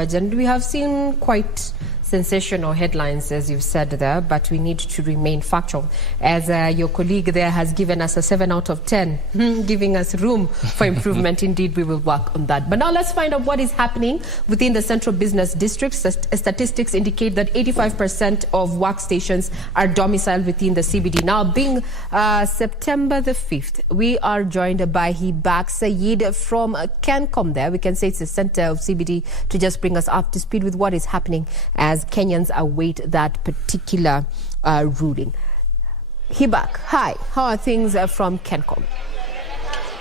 And we have seen quite sensational headlines, as you've said there, but we need to remain factual. As your colleague there has given us a 7 out of 10, giving us room for improvement. Indeed, we will work on that. But now let's find out what is happening within the central business districts. Statistics indicate that 85% of workstations are domiciled within the CBD. Now, being September the 5th, we are joined by Hibak Sayed from CANCOM there. We can say it's the center of CBD to just bring us up to speed with what is happening as Kenyans await that particular ruling. Hibak, hi. How are things from CANCOM?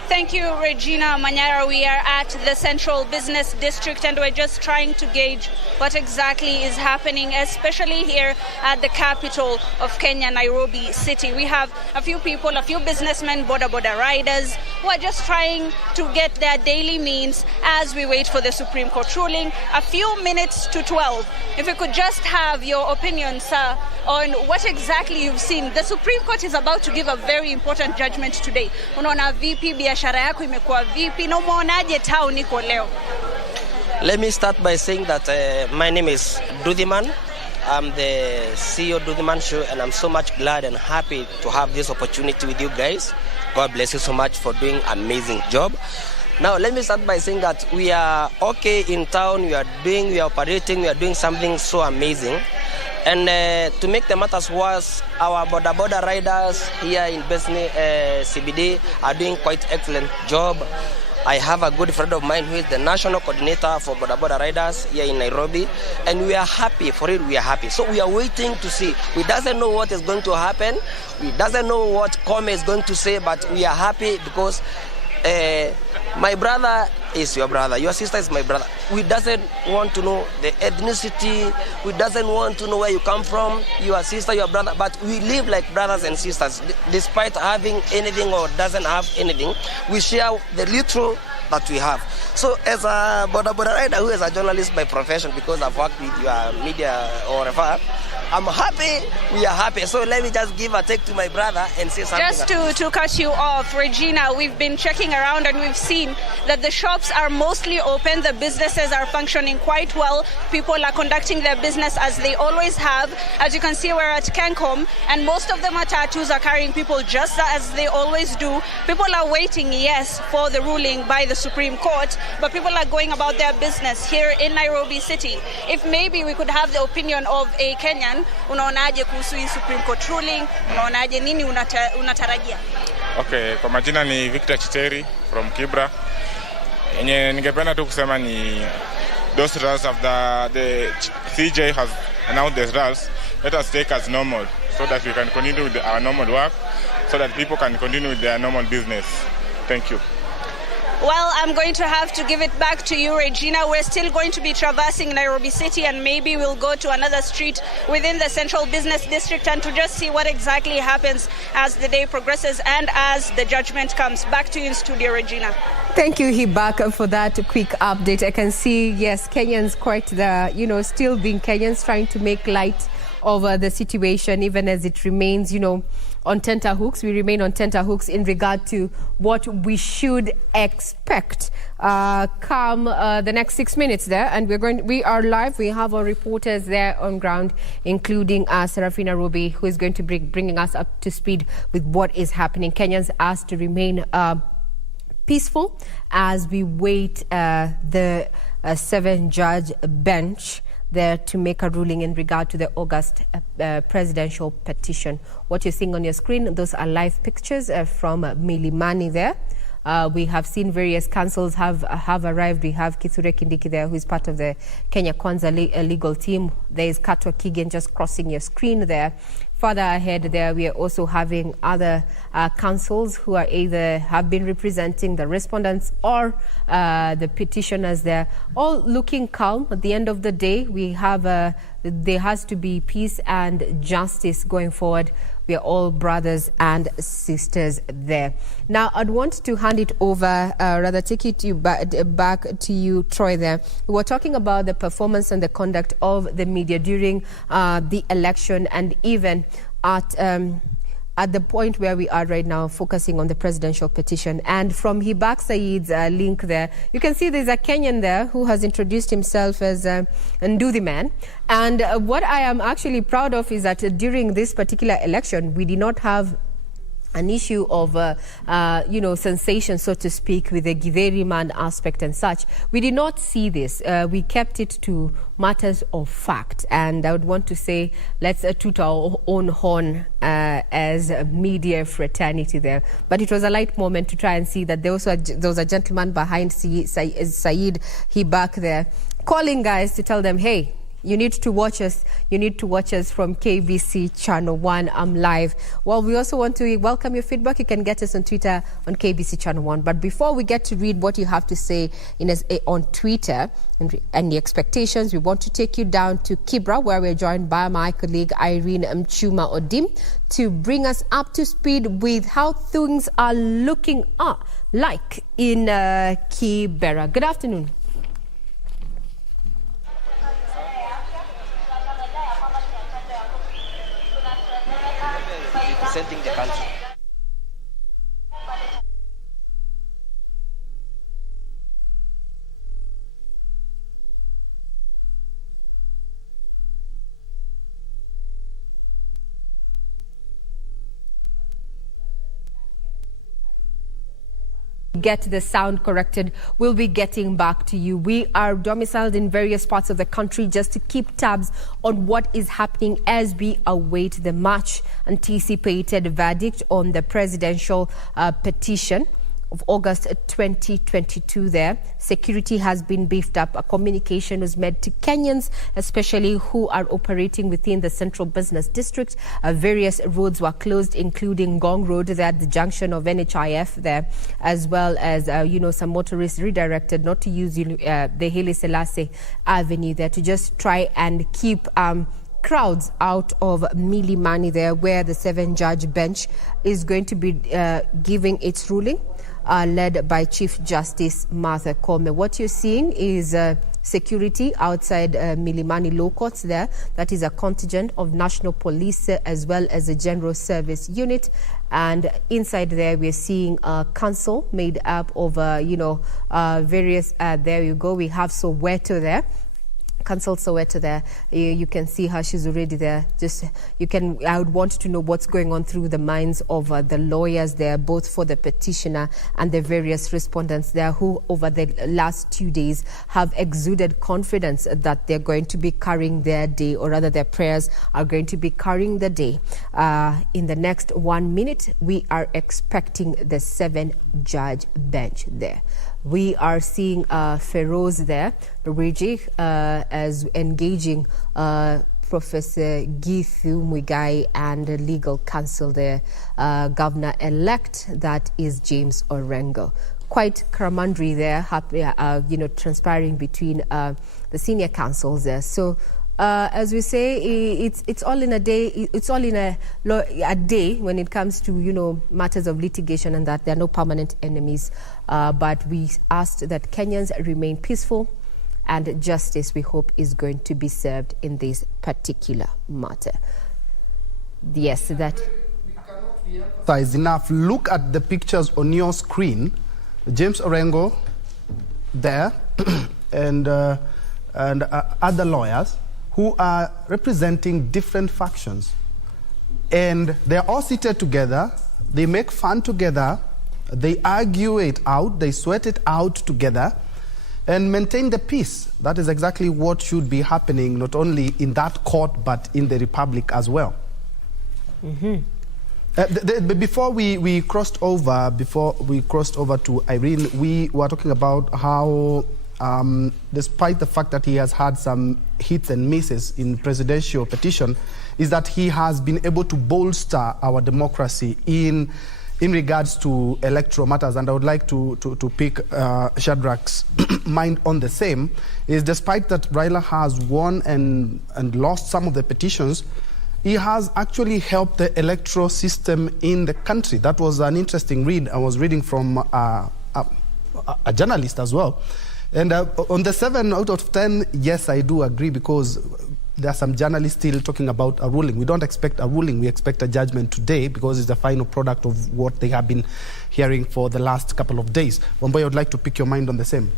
Thank you, Regina Manyara. We are at the Central Business District and we're just trying to gauge what exactly is happening, especially here at the capital of Kenya, Nairobi City. We have a few people, a few businessmen, boda riders, who are just trying to get their daily means as we wait for the Supreme Court ruling. A few minutes to 12. If we could just have your opinion, sir, on what exactly you've seen. The Supreme Court is about to give a very important judgment today. Unaona vipi biashara yako imekuwa vipi na umeonaje town iko leo? Let me start by saying that my name is Dudhiman. I'm the CEO of Dudhiman Show, and I'm so much glad and happy to have this opportunity with you guys. God bless you so much for doing an amazing job. Now, let me start by saying that we are okay in town. We are operating, we are doing something so amazing. And to make the matters worse, our border riders here in Besni CBD are doing quite excellent job. I have a good friend of mine who is the national coordinator for border riders here in Nairobi, and we are happy. For it, we are happy. So we are waiting to see. We doesn't know what is going to happen. We doesn't know what Kome is going to say, but we are happy because my brother is your brother. Your sister is my brother. We doesn't want to know the ethnicity. We doesn't want to know where you come from, your sister, your brother. But we live like brothers and sisters. Despite having anything or doesn't have anything, we share the little that we have. So as a border rider who is a journalist by profession, because I've worked with your media or whatever, I'm happy, we are happy. So let me just give a take to my brother and say something. Just to cut you off, Regina, we've been checking around and we've seen that the shops are mostly open. The businesses are functioning quite well. People are conducting their business as they always have. As you can see, we're at CANCOM, and most of the matatus are carrying people just as they always do. People are waiting, yes, for the ruling by the Supreme Court, but people are going about their business here in Nairobi City. If maybe we could have the opinion of a Kenyan, unaonaje kuhusu hii Supreme Court ruling? Unaonaje, nini unatarajia? Okay, kwa majina ni Victor Chiteri from Kibra. Yenye ningependa tu kusema ni those results of the CJ has announced the results. Let us take as normal so that we can continue with our normal work, so that people can continue with their normal business. Thank you. Well, I'm going to have to give it back to you, Regina. We're still going to be traversing Nairobi City, and maybe we'll go to another street within the Central Business District and to just see what exactly happens as the day progresses and as the judgment comes. Back to you in studio, Regina. Thank you, Hibak, for that quick update. I can see, yes, Kenyans quite the, still being Kenyans, trying to make light of the situation, even as it remains, on tenterhooks. We remain on tenterhooks in regard to what we should expect come the next 6 minutes there. And we are live. We have our reporters there on ground, including Serafina Ruby, who is going to be bringing us up to speed with what is happening. Kenyans asked to remain peaceful as we wait the 7-judge bench there to make a ruling in regard to the August presidential petition. What you're seeing on your screen, those are live pictures from Milimani there. We have seen various councils have arrived. We have Kithure Kindiki there, who is part of the Kenya Kwanza legal team. There is Katwa Kigen just crossing your screen there. Further ahead there, we are also having other councils who are either have been representing the respondents or the petitioners there, all looking calm. At the end of the day, we have there has to be peace and justice going forward. We are all brothers and sisters there. Now, I'd want to hand it over, take it back to you, Troy, there. We were talking about the performance and the conduct of the media during the election, and even at at the point where we are right now, focusing on the presidential petition. And from Hibak Said's link there, you can see there's a Kenyan there who has introduced himself as Nduthi man. And what I am actually proud of is that during this particular election, we did not have an issue of, sensation, so to speak, with the Githeri man aspect and such. We did not see this. We kept it to matters of fact. And I would want to say, let's toot our own horn as a media fraternity there. But it was a light moment to try and see that there was a gentleman behind Said Hibak there, calling guys to tell them, hey, you need to watch us. You need to watch us from KBC Channel 1. I'm live. Well, we also want to welcome your feedback. You can get us on Twitter on KBC Channel 1. But before we get to read what you have to say on Twitter and the expectations, we want to take you down to Kibra, where we're joined by my colleague Irene Mchuma Odim to bring us up to speed with how things are looking like in Kibera. Good afternoon. Representing the country. Get the sound corrected. We'll be getting back to you. We are domiciled in various parts of the country just to keep tabs on what is happening as we await the much anticipated verdict on the presidential petition of August 2022 there. Security has been beefed up. A communication was made to Kenyans, especially who are operating within the central business district. Various roads were closed, including Gong Road there at the junction of NHIF there, as well as, some motorists redirected not to use the Haile Selassie Avenue there to just try and keep crowds out of Milimani there, where the 7-judge bench is going to be giving its ruling. Led by Chief Justice Martha Koome. What you're seeing is security outside Milimani Law Courts there. That is a contingent of National Police as well as a General Service Unit. And inside there, we're seeing a council made up of, various, there you go, we have Soweto there. Council Soweto there. You can see her, she's already there. I would want to know what's going on through the minds of the lawyers there, both for the petitioner and the various respondents there, who over the last 2 days have exuded confidence that they're going to be carrying their day, or rather their prayers are going to be carrying the day. In the next 1 minute, we are expecting the 7-judge bench there. We are seeing Feroz there, Luigi, as engaging Professor Githu Muigai and the legal counsel there, Governor-elect, that is James Orengo. Quite camaraderie there, transpiring between the senior counsels there. So, as we say, it's all in a day. It's all in a day when it comes to matters of litigation, and that there are no permanent enemies. But we asked that Kenyans remain peaceful, and justice, we hope, is going to be served in this particular matter. Yes, that. We cannot be emphasized enough. Look at the pictures on your screen. James Orengo there, and other lawyers who are representing different factions. And they're all seated together, they make fun together, they argue it out, they sweat it out together, and maintain the peace. That is exactly what should be happening, not only in that court, but in the Republic as well. Mm-hmm. Before we crossed over to Irene, we were talking about how despite the fact that he has had some hits and misses in presidential petition, is that he has been able to bolster our democracy in regards to electoral matters. And I would like to pick Shadrach's mind on the same, is despite that Raila has won and lost some of the petitions, he has actually helped the electoral system in the country. That was an interesting read. I was reading from a journalist as well. And on the 7 out of 10, yes, I do agree, because there are some journalists still talking about a ruling. We don't expect a ruling. We expect a judgment today because it's the final product of what they have been hearing for the last couple of days. Wamboy, I would like to pick your mind on the same.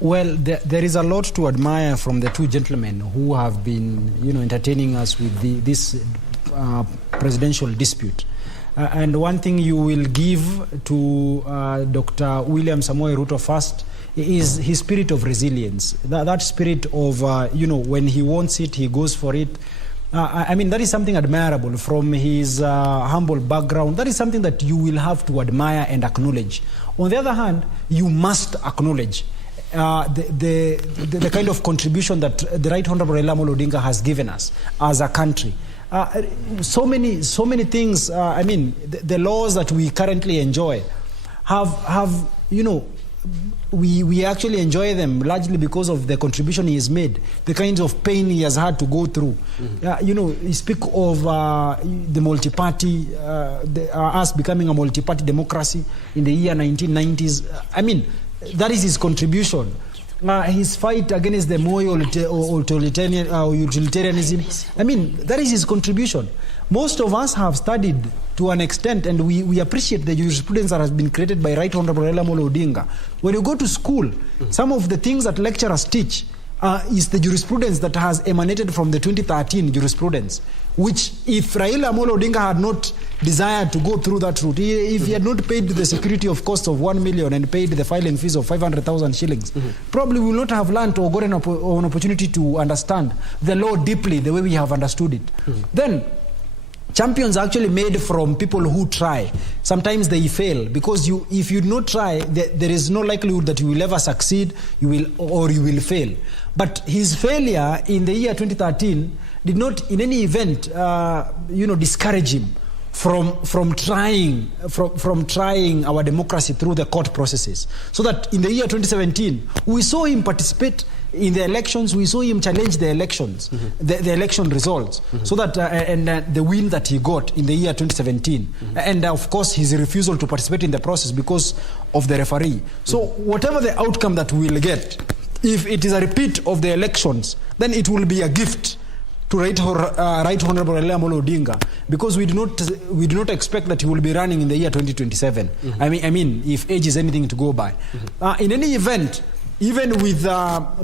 Well, there is a lot to admire from the two gentlemen who have been, entertaining us with this presidential dispute. And one thing you will give to Dr. William Samoei Ruto first is his spirit of resilience. That spirit of, when he wants it, he goes for it. That is something admirable from his humble background. That is something that you will have to admire and acknowledge. On the other hand, you must acknowledge the kind of contribution that the Right Honorable Raila Amolo Odinga has given us as a country. So many things. The laws that we currently enjoy have we actually enjoy them largely because of the contribution he has made, the kinds of pain he has had to go through. You speak of the multi-party, us becoming a multi-party democracy in the year 1990s. That is his contribution. His fight against the Moi utilitarianism, that is his contribution. Most of us have studied to an extent, and we appreciate the jurisprudence that has been created by Right Honorable Raila Amolo Odinga. When you go to school, some of the things that lecturers teach is the jurisprudence that has emanated from the 2013 jurisprudence, which if Raila Amolo Odinga had not desired to go through that route, if he had not paid the security of cost of 1 million and paid the filing fees of 500,000 shillings, probably we will not have learned or gotten an opportunity to understand the law deeply the way we have understood it. Then, champions are actually made from people who try. Sometimes they fail because if you do not try, there is no likelihood that you will ever succeed, you will fail. But his failure in the year 2013 did not in any event discourage him from trying our democracy through the court processes. So that in the year 2017 we saw him participate in the elections, we saw him challenge the elections, the election results, so that the win that he got in the year 2017, and of course his refusal to participate in the process because of the referee. So whatever the outcome that we will get, if it is a repeat of the elections, then it will be a gift to Right Honorable Raila Amolo Odinga, because we do not expect that he will be running in the year 2027. If age is anything to go by. In any event, even with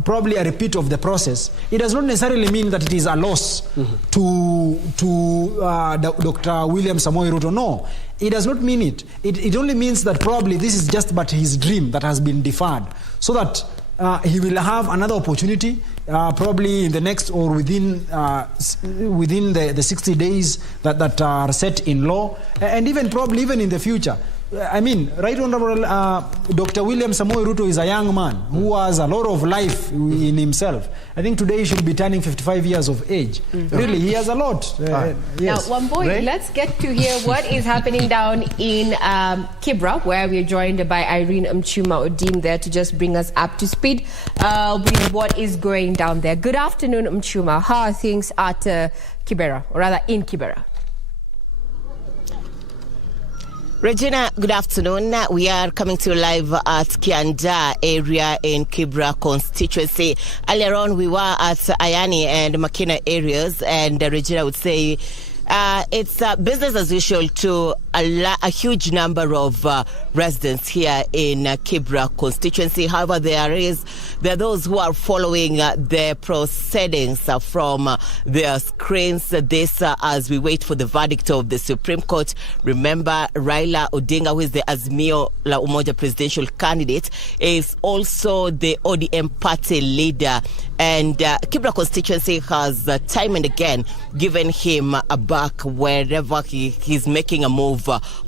probably a repeat of the process, it does not necessarily mean that it is a loss to Dr. William Samoei Ruto. No, it does not mean it. It only means that probably this is just but his dream that has been deferred, so that he will have another opportunity, probably in the next or within the 60 days that are set in law, and probably even in the future. Right Honorable Dr. William Samoei Ruto is a young man who has a lot of life in himself. I think today he should be turning 55 years of age. Really, he has a lot. Yes. Now, Wamboy, let's get to hear what is happening down in Kibra, where we're joined by Irene Mchuma Odim there to just bring us up to speed with what is going down there. Good afternoon, Mchuma. How are things at Kibera, or rather in Kibera? Regina, good afternoon. We are coming to you live at Kianda area in Kibra constituency. Earlier on, we were at Ayani and Makina areas, and Regina would say it's business as usual to a huge number of residents here in Kibra constituency. However, there are those who are following the proceedings from their screens. This as we wait for the verdict of the Supreme Court. Remember, Raila Odinga, who is the Azimio La Umoja presidential candidate, is also the ODM party leader. And Kibra constituency has time and again given him a back wherever he's making a move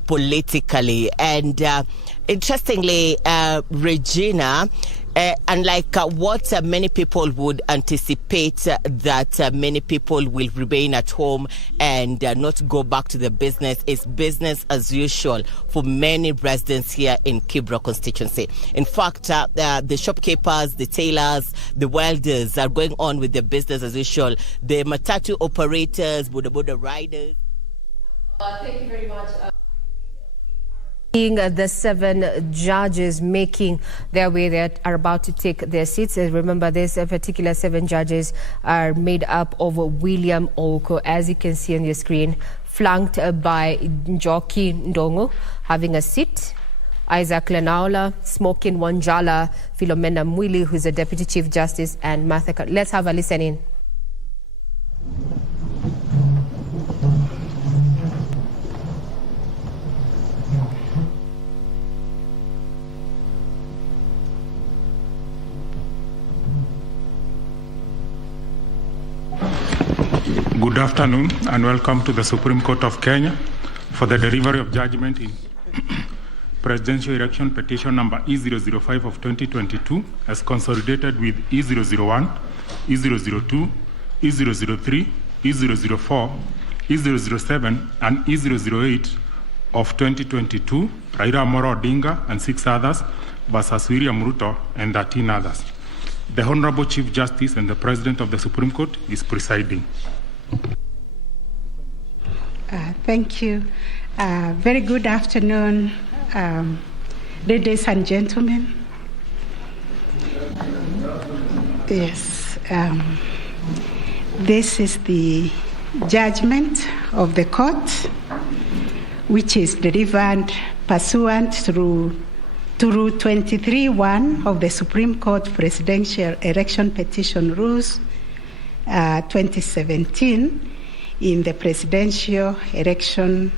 politically. And interestingly, Regina, unlike what many people would anticipate, that many people will remain at home and not go back to the business, is business as usual for many residents here in Kibra constituency. In fact, the shopkeepers, the tailors, the welders are going on with their business as usual. The matatu operators, boda riders. Thank you very much. The 7 judges making their way that are about to take their seats. Remember, this particular 7 judges are made up of William Oko, as you can see on your screen, flanked by Njoki Ndongo having a seat, Isaac Lenaola, Smokin Wanjala, Philomena Mwili, who's a Deputy Chief Justice, and Martha. Let's have a listen in. Good afternoon and welcome to the Supreme Court of Kenya for the delivery of judgment in presidential election petition number E005 of 2022 as consolidated with E001, E002, E003, E004, E007 and E008 of 2022, Raila Amolo Odinga and 6 others versus William Ruto and 13 others. The Honorable Chief Justice and the President of the Supreme Court is presiding. Thank you. Very good afternoon, ladies and gentlemen. Yes, this is the judgment of the court, which is delivered pursuant through 23(1) of the Supreme Court Presidential Election Petition Rules 2017 in the presidential election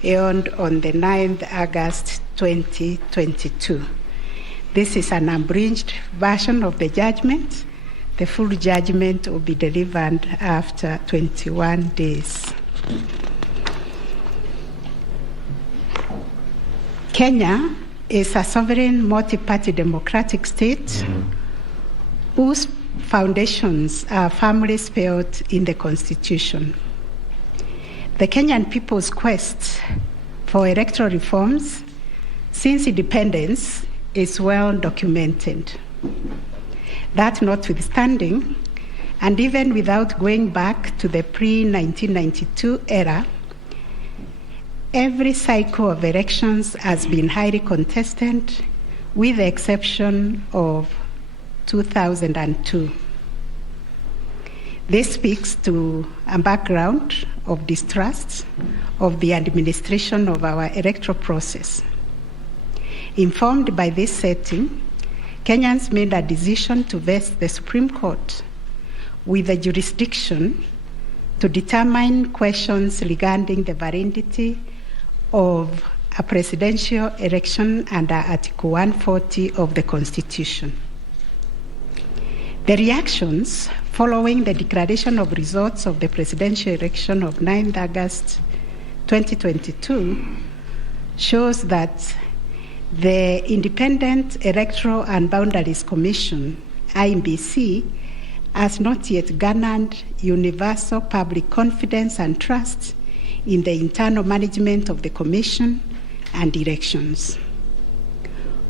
held on the 9th August 2022. This is an abridged version of the judgment. The full judgment will be delivered after 21 days. Kenya is a sovereign multi-party democratic state whose foundations are firmly spelled in the Constitution. The Kenyan people's quest for electoral reforms since independence is well documented. That notwithstanding, and even without going back to the pre-1992 era, every cycle of elections has been highly contested, with the exception of 2002. This speaks to a background of distrust of the administration of our electoral process. Informed by this setting, Kenyans made a decision to vest the Supreme Court with the jurisdiction to determine questions regarding the validity of a presidential election under Article 140 of the Constitution. The reactions following the declaration of results of the presidential election of 9th August 2022 shows that the Independent Electoral and Boundaries Commission, IEBC, has not yet garnered universal public confidence and trust in the internal management of the Commission and elections.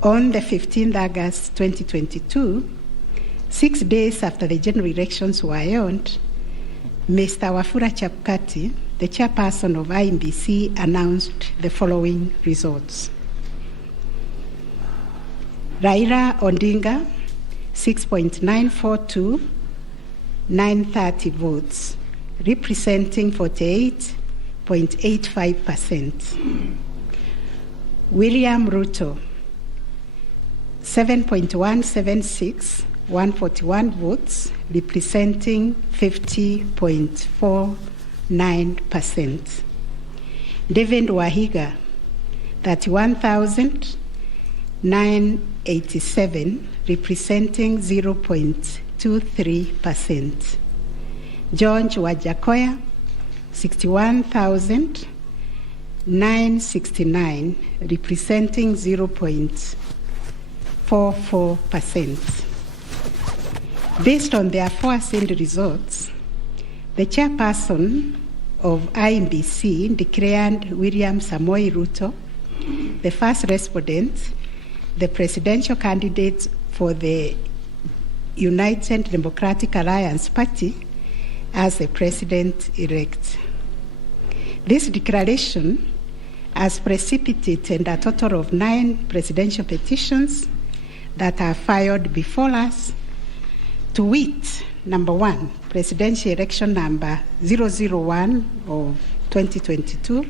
On the 15th August 2022, 6 days after the general elections were held, Mr. Wafula Chebukati, the chairperson of IEBC, announced the following results. Raila Odinga, 6.942,930 votes, representing 48.85%. William Ruto, 7.176,141 votes, representing 50.49%. David Wahiga, 31,987, representing 0.23%. George Wajakoya, 61,969, representing 0.44%. Based on the aforesaid results, the chairperson of IEBC declared William Samoei Ruto the first respondent, the presidential candidate for the United Democratic Alliance Party, as the president-elect. This declaration has precipitated a total of 9 presidential petitions that are filed before us, to wit, number 1, presidential election number 001 of 2022,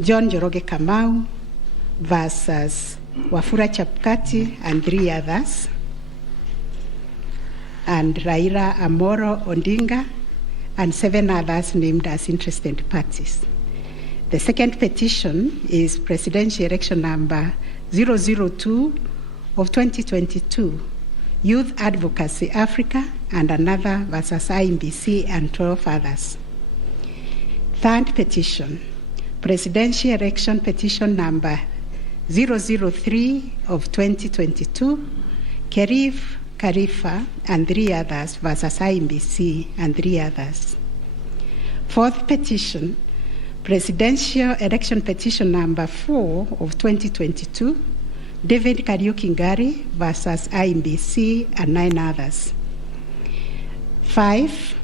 John Njoroge Kamau versus Wafula Chebukati and 3 others, and Raila Amolo Odinga and 7 others named as interested parties. The second petition is presidential election number 002 of 2022, Youth Advocacy Africa and another versus IMBC and 12 others. Third petition, presidential election petition number 003 of 2022, Kerif Khalifa and 3 others versus IMBC and 3 others. Fourth petition, presidential election petition number 4 of 2022, David Kariuki Ngari versus IMBC and 9 others. 5,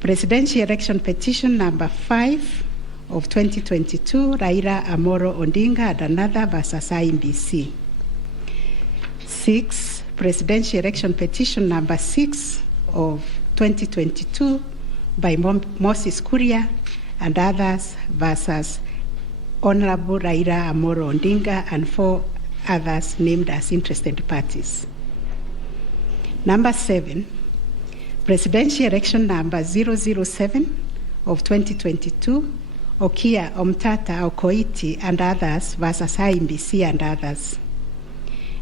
presidential election petition number 5 of 2022, Raila Amolo Odinga and another versus IMBC. 6, presidential election petition number 6 of 2022 by Moses Kuria and others versus Honorable Raila Amolo Odinga and 4 others named as interested parties. Number 7, presidential election number 007 of 2022, Okia Omtata Okoiti and others versus IMBC and others.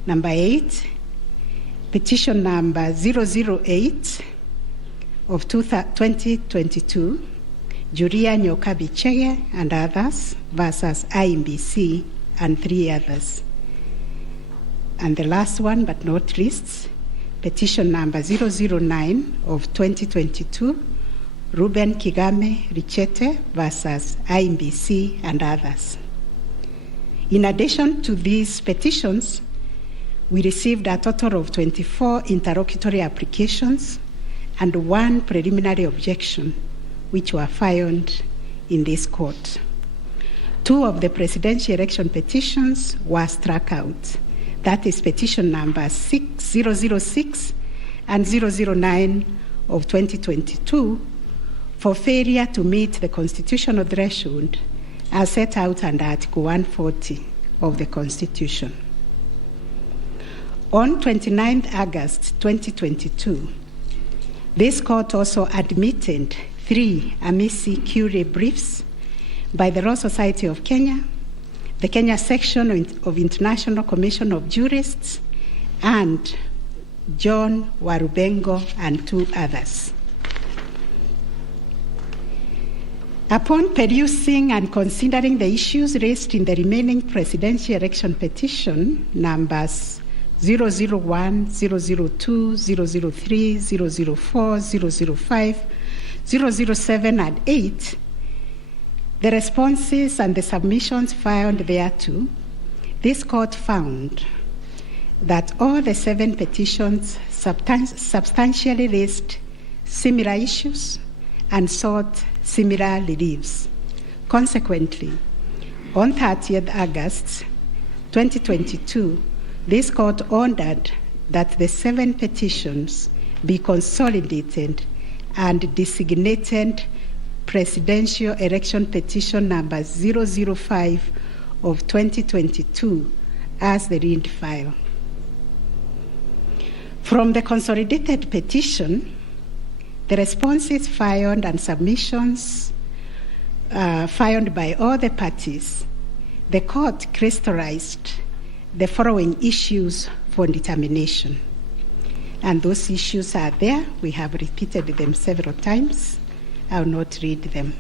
Number 8, petition number 008 of 2022, Julia Nyoka Bichege and others versus IMBC and 3 others. And the last one, but not least, petition number 009 of 2022, Ruben Kigame Richete versus IMBC and others. In addition to these petitions, we received a total of 24 interlocutory applications and 1 preliminary objection, which were filed in this court. 2 of the presidential election petitions were struck out. That is petition number 006 and 009 of 2022 for failure to meet the constitutional threshold as set out under Article 140 of the Constitution. On 29 August 2022, this court also admitted 3 amici curiae briefs by the Law Society of Kenya, the Kenya section of International Commission of Jurists, and John Warubengo and 2 others. Upon perusing and considering the issues raised in the remaining presidential election petition numbers 001, 002, 003, 004, 005, 007, and 8, the responses and the submissions filed thereto, this court found that all the 7 petitions substantially raised similar issues and sought similar reliefs. Consequently, on 30th August 2022, this court ordered that the 7 petitions be consolidated and designated presidential election petition number 005 of 2022 as the read file. From the consolidated petition, the responses filed and submissions filed by all the parties, the court crystallized the following issues for determination. And those issues are there. We have repeated them several times. I will not read them.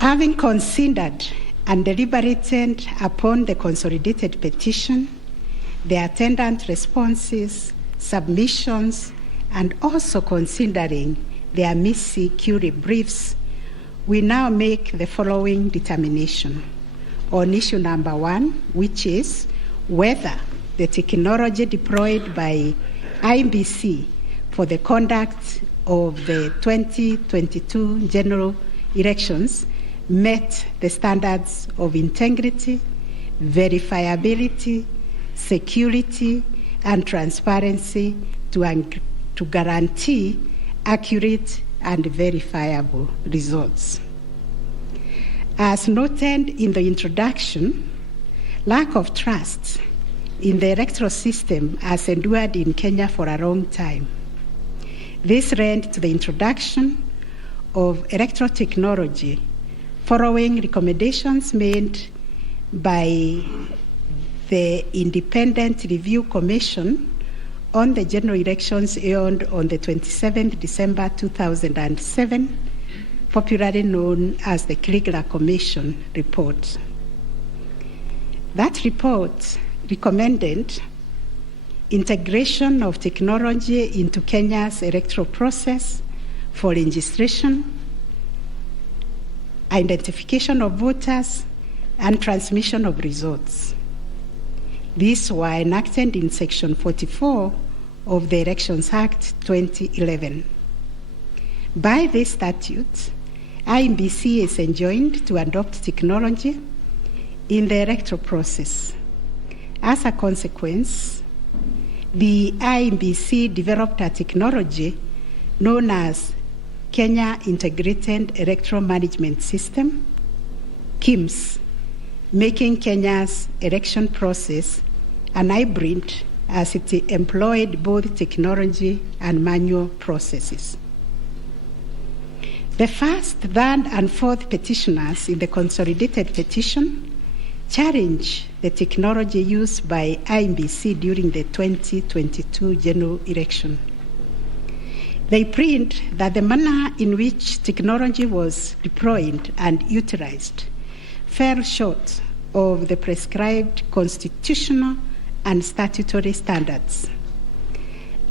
Having considered and deliberated upon the consolidated petition, the attendant responses, submissions, and also considering the amici curiae briefs, we now make the following determination on issue number 1, which is whether the technology deployed by IMBC for the conduct of the 2022 general elections met the standards of integrity, verifiability, security, and transparency to guarantee accurate and verifiable results. As noted in the introduction, lack of trust in the electoral system has endured in Kenya for a long time. This led to the introduction of electoral technology following recommendations made by the Independent Review Commission on the general elections held on the 27th December 2007, popularly known as the Kibra Commission report. That report recommended integration of technology into Kenya's electoral process for registration, identification of voters, and transmission of results. These were enacted in Section 44 of the Elections Act 2011. By this statute, IEBC is enjoined to adopt technology in the electoral process. As a consequence, the IEBC developed a technology known as Kenya Integrated Electoral Management System, KIMS, making Kenya's election process an hybrid as it employed both technology and manual processes. The first, third, and fourth petitioners in the consolidated petition challenge the technology used by IEBC during the 2022 general election. They plead that the manner in which technology was deployed and utilized fell short of the prescribed constitutional and statutory standards.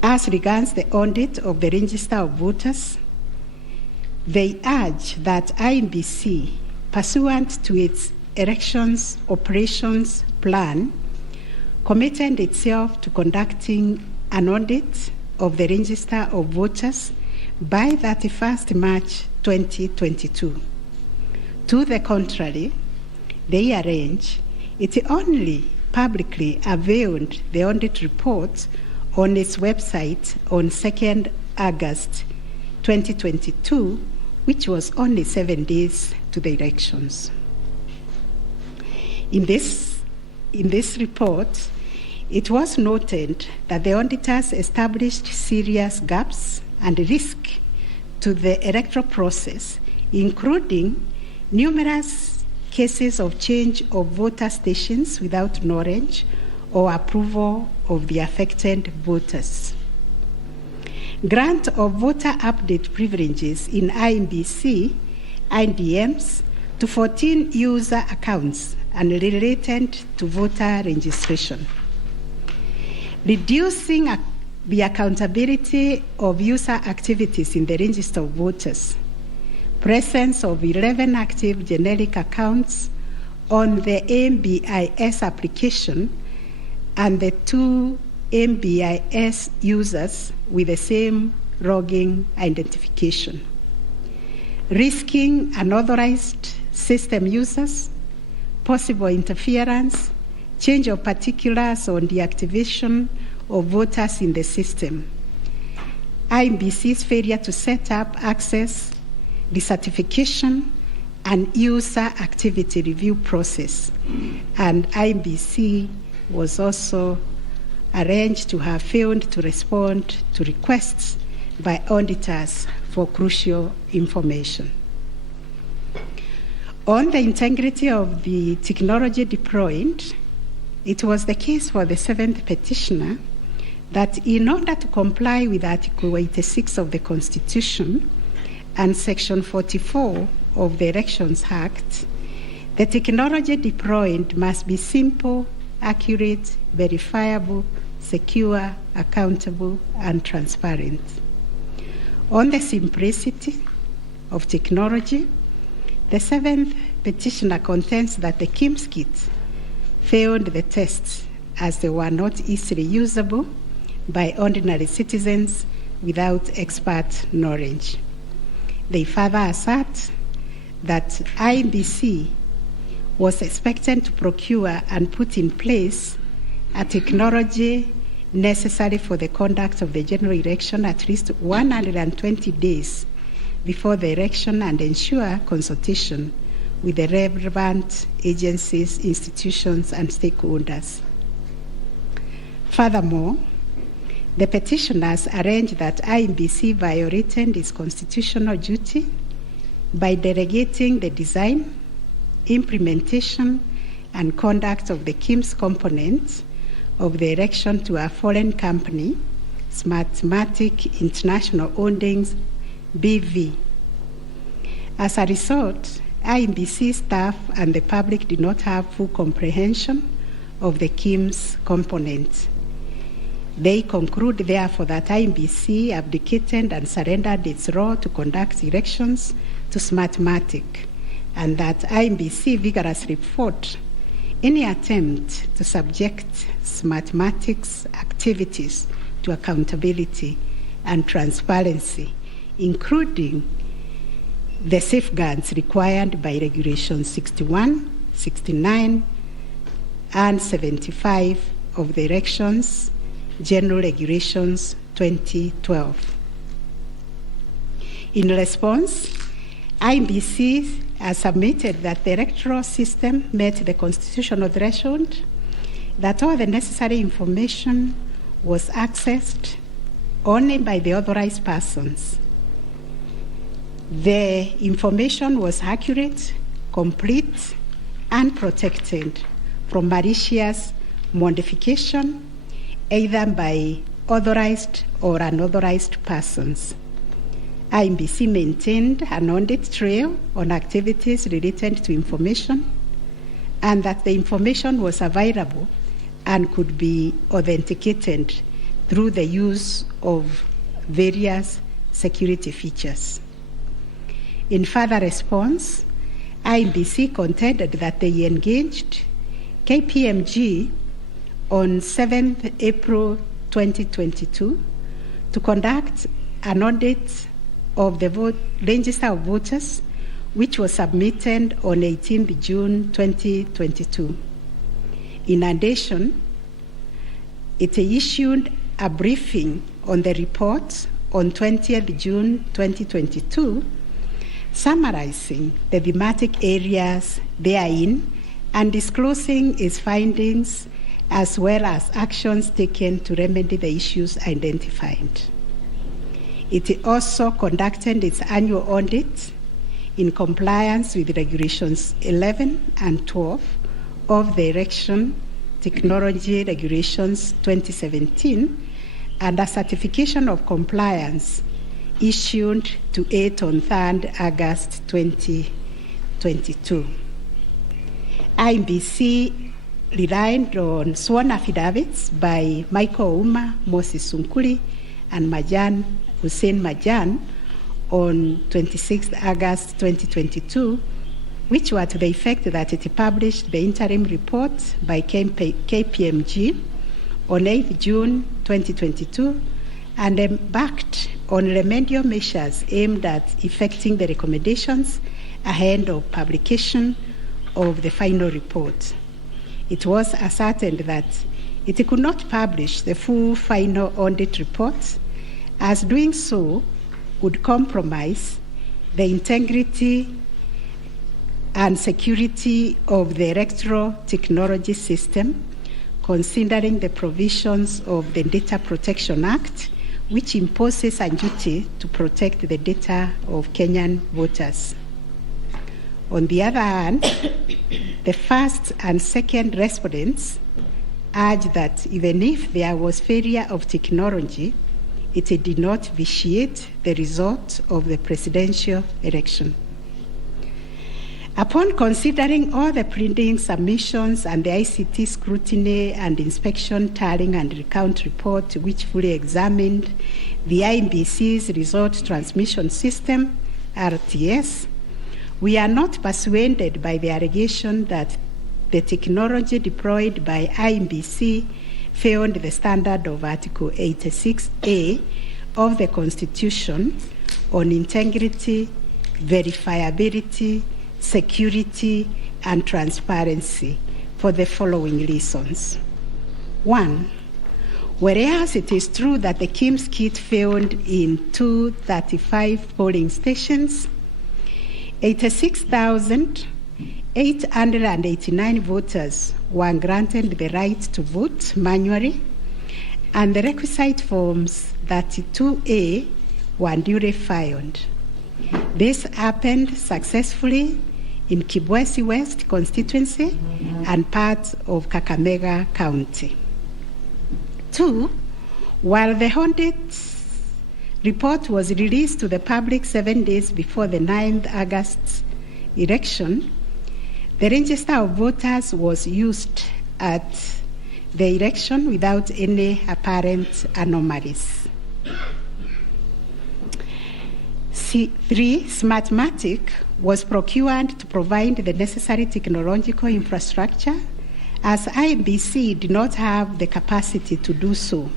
As regards the audit of the register of voters, they urge that IEBC, pursuant to its elections operations plan, committed itself to conducting an audit of the register of voters by 31st March 2022. To the contrary, they arrange it only publicly availed the audit report on its website on 2nd August 2022, which was only 7 days to the elections. In this report, it was noted that the auditors established serious gaps and risk to the electoral process, including numerous cases of change of voter stations without knowledge or approval of the affected voters. Grant of voter update privileges in IEBC, IDMs, to 14 user accounts and related to voter registration. Reducing the accountability of user activities in the register of voters. Presence of 11 active generic accounts on the MBIS application and the 2 MBIS users with the same logging identification. Risking unauthorized system users, possible interference, change of particulars on the activation of voters in the system. IEBC's failure to set up access, decertification, and user activity review process. And IEBC was also arranged to have failed to respond to requests by auditors for crucial information. On the integrity of the technology deployed, it was the case for the 7th petitioner that in order to comply with Article 86 of the Constitution and Section 44 of the Elections Act, the technology deployed must be simple, accurate, verifiable, secure, accountable, and transparent. On the simplicity of technology, the 7th petitioner contends that the KIMS kit failed the tests as they were not easily usable by ordinary citizens without expert knowledge. They further assert that IEBC was expected to procure and put in place a technology necessary for the conduct of the general election at least 120 days before the election and ensure consultation with the relevant agencies, institutions, and stakeholders. Furthermore, the petitioners arranged that IEBC violated its constitutional duty by delegating the design, implementation, and conduct of the KIMS components of the election to a foreign company, Smartmatic International Holdings, BV. As a result, IEBC staff and the public did not have full comprehension of the KIMS components. They conclude, therefore, that IEBC abdicated and surrendered its role to conduct elections to Smartmatic, and that IEBC vigorously fought any attempt to subject Smartmatic's activities to accountability and transparency, including the safeguards required by Regulations 61, 69, and 75 of the Elections General Regulations 2012. In response, IEBC has submitted that the electoral system met the constitutional threshold, that all the necessary information was accessed only by the authorized persons. The information was accurate, complete, and protected from malicious modification, either by authorized or unauthorized persons. IEBC maintained an audit trail on activities related to information, and that the information was available and could be authenticated through the use of various security features. In further response, IEBC contended that they engaged KPMG on 7th April 2022 to conduct an audit of the register of voters, which was submitted on 18th June 2022. In addition, it issued a briefing on the report on 20th June 2022, summarizing the thematic areas therein and disclosing its findings as well as actions taken to remedy the issues identified. It also conducted its annual audit in compliance with Regulations 11 and 12 of the Election Technology Regulations 2017 and a certification of compliance issued to it on 3rd August 2022. IEBC relied on sworn affidavits by Michael Uma, Moses Sunkuli, and Hussein Majan on 26th August 2022, which were to the effect that it published the interim report by KPMG on 8th June 2022 and embarked on remedial measures aimed at effecting the recommendations ahead of publication of the final report. It was ascertained that it could not publish the full final audit report, as doing so would compromise the integrity and security of the electoral technology system, considering the provisions of the Data Protection Act, which imposes a duty to protect the data of Kenyan voters. On the other hand, the first and second respondents urged that even if there was failure of technology, it did not vitiate the result of the presidential election. Upon considering all the pleading submissions and the ICT scrutiny and inspection tallying and recount report, which fully examined the IEBC's result transmission system, RTS, we are not persuaded by the allegation that the technology deployed by IEBC failed the standard of Article 86A of the Constitution on integrity, verifiability, security, and transparency for the following reasons. 1, whereas it is true that the KIMS kit failed in 235 polling stations, 86,889 voters were granted the right to vote manually, and the requisite forms 32A were duly filed. This happened successfully in Kibwezi West constituency and parts of Kakamega County. 2, while the audit report was released to the public 7 days before the 9th August election, the register of voters was used at the election without any apparent anomalies. 3, Smartmatic was procured to provide the necessary technological infrastructure, as IEBC did not have the capacity to do so.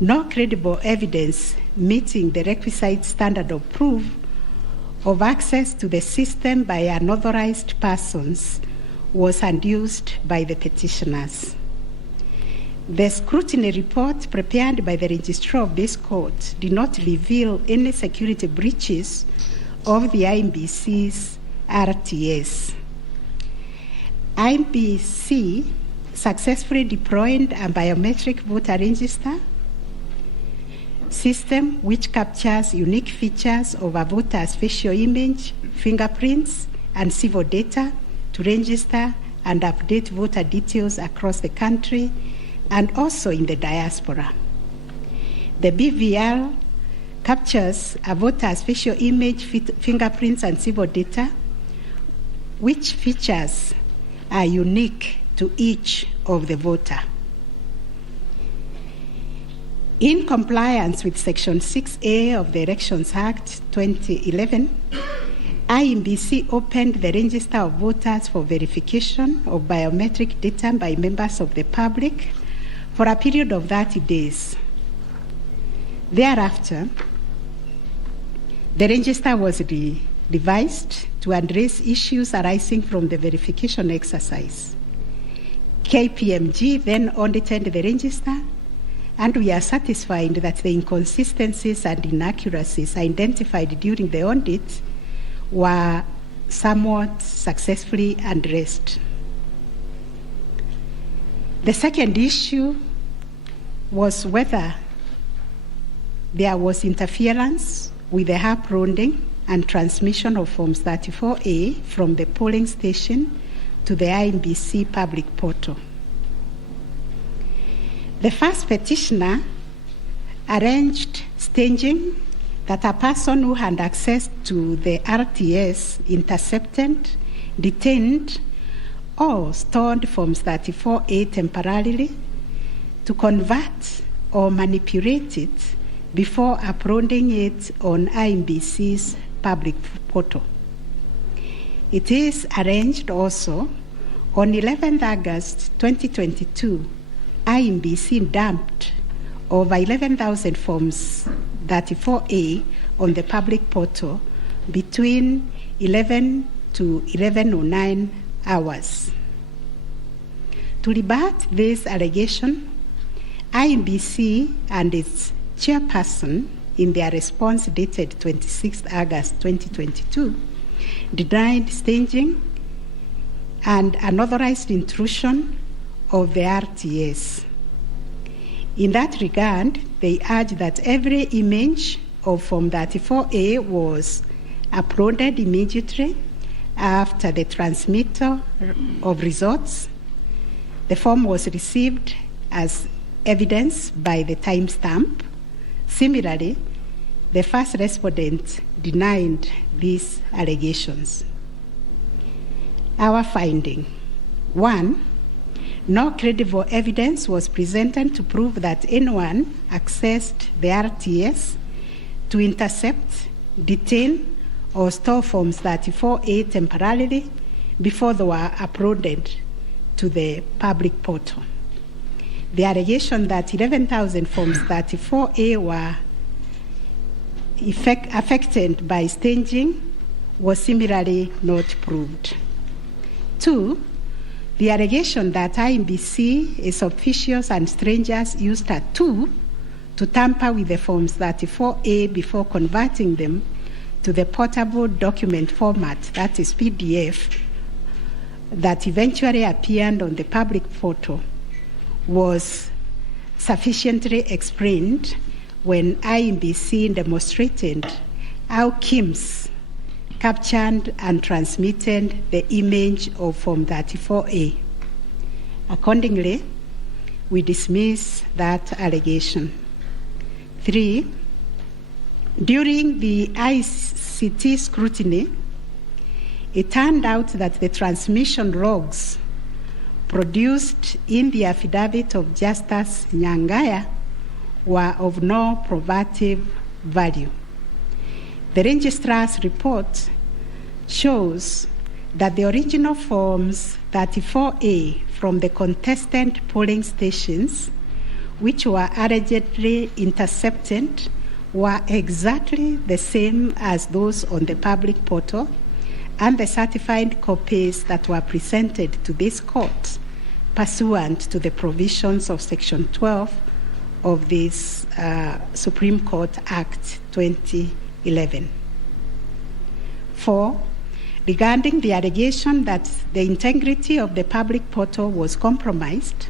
No credible evidence meeting the requisite standard of proof of access to the system by unauthorized persons was adduced by the petitioners. The scrutiny report prepared by the registrar of this court did not reveal any security breaches of the IEBC's RTS. IEBC successfully deployed a biometric voter register system which captures unique features of a voter's facial image, fingerprints, and civil data to register and update voter details across the country and also in the diaspora. The BVR captures a voter's facial image, fingerprints, and civil data, which features are unique to each of the voter. In compliance with Section 6A of the Elections Act 2011, IEBC opened the register of voters for verification of biometric data by members of the public for a period of 30 days. Thereafter, the register was revised to address issues arising from the verification exercise. KPMG then audited the register, and we are satisfied that the inconsistencies and inaccuracies identified during the audit were somewhat successfully addressed. The second issue was whether there was interference with the up-loading and transmission of Forms 34A from the polling station to the IEBC public portal. The first petitioner arranged staging that a person who had access to the RTS intercepted, detained, or stored Forms 34A temporarily to convert or manipulate it before uploading it on IEBC's public portal. It is arranged also on 11th August 2022, IEBC dumped over 11,000 Forms 34A on the public portal between 11 to 11:09 hours. To rebut this allegation, IEBC and its chairperson, in their response dated 26th August 2022, denied staging and unauthorized intrusion of the RTS. In that regard, they urged that every image of Form 34A was uploaded immediately after the transmittal of results. The form was received as evidence by the timestamp. Similarly, the first respondent denied these allegations. Our finding: 1, no credible evidence was presented to prove that anyone accessed the RTS to intercept, detain, or store Forms 34A temporarily before they were uploaded to the public portal. The allegation that 11,000 Forms 34A were affected by staging was similarly not proved. 2, the allegation that IEBC, its officials and strangers used a tool to tamper with the Forms 34A before converting them to the portable document format, that is PDF, that eventually appeared on the public portal, was sufficiently explained when IEBC demonstrated how KIMS captured and transmitted the image of Form 34A. Accordingly, we dismiss that allegation. 3, during the ICT scrutiny, it turned out that the transmission logs produced in the affidavit of Justice Nyangaya were of no probative value. The registrar's report shows that the original Forms 34A from the contestant polling stations, which were allegedly intercepted, were exactly the same as those on the public portal, and the certified copies that were presented to this court pursuant to the provisions of Section 12 of this Supreme Court Act 2011. 4, regarding the allegation that the integrity of the public portal was compromised,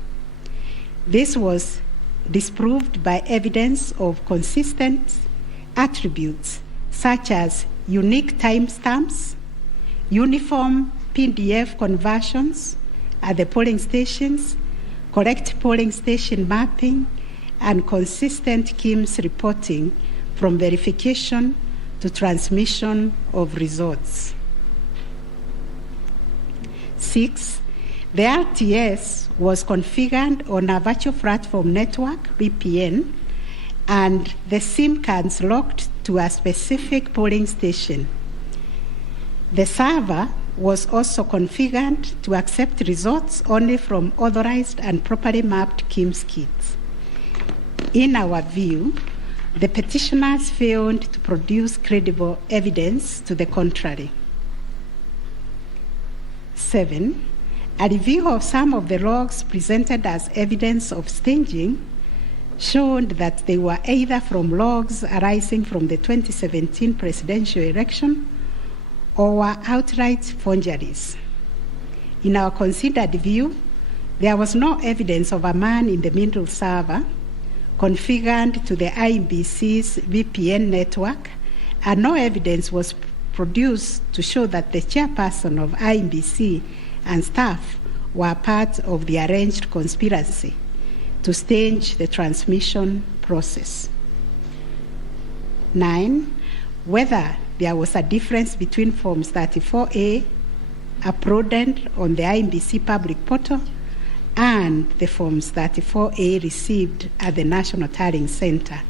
this was disproved by evidence of consistent attributes such as unique timestamps, uniform PDF conversions at the polling stations, correct polling station mapping, and consistent KIMS reporting from verification to transmission of results. 6, the RTS was configured on a virtual platform network, VPN, and the SIM cards locked to a specific polling station. The server was also configured to accept results only from authorized and properly mapped KIMS kits. In our view, the petitioners failed to produce credible evidence to the contrary. 7, a review of some of the logs presented as evidence of staging showed that they were either from logs arising from the 2017 presidential election or were outright forgeries. In our considered view, there was no evidence of a man-in-the-middle server configured to the IEBC's VPN network, and no evidence was produced to show that the chairperson of IEBC and staff were part of the arranged conspiracy to stage the transmission process. 9, whether there was a difference between Forms 34A uploaded on the IEBC public portal and the Forms 34A received at the National Tallying Center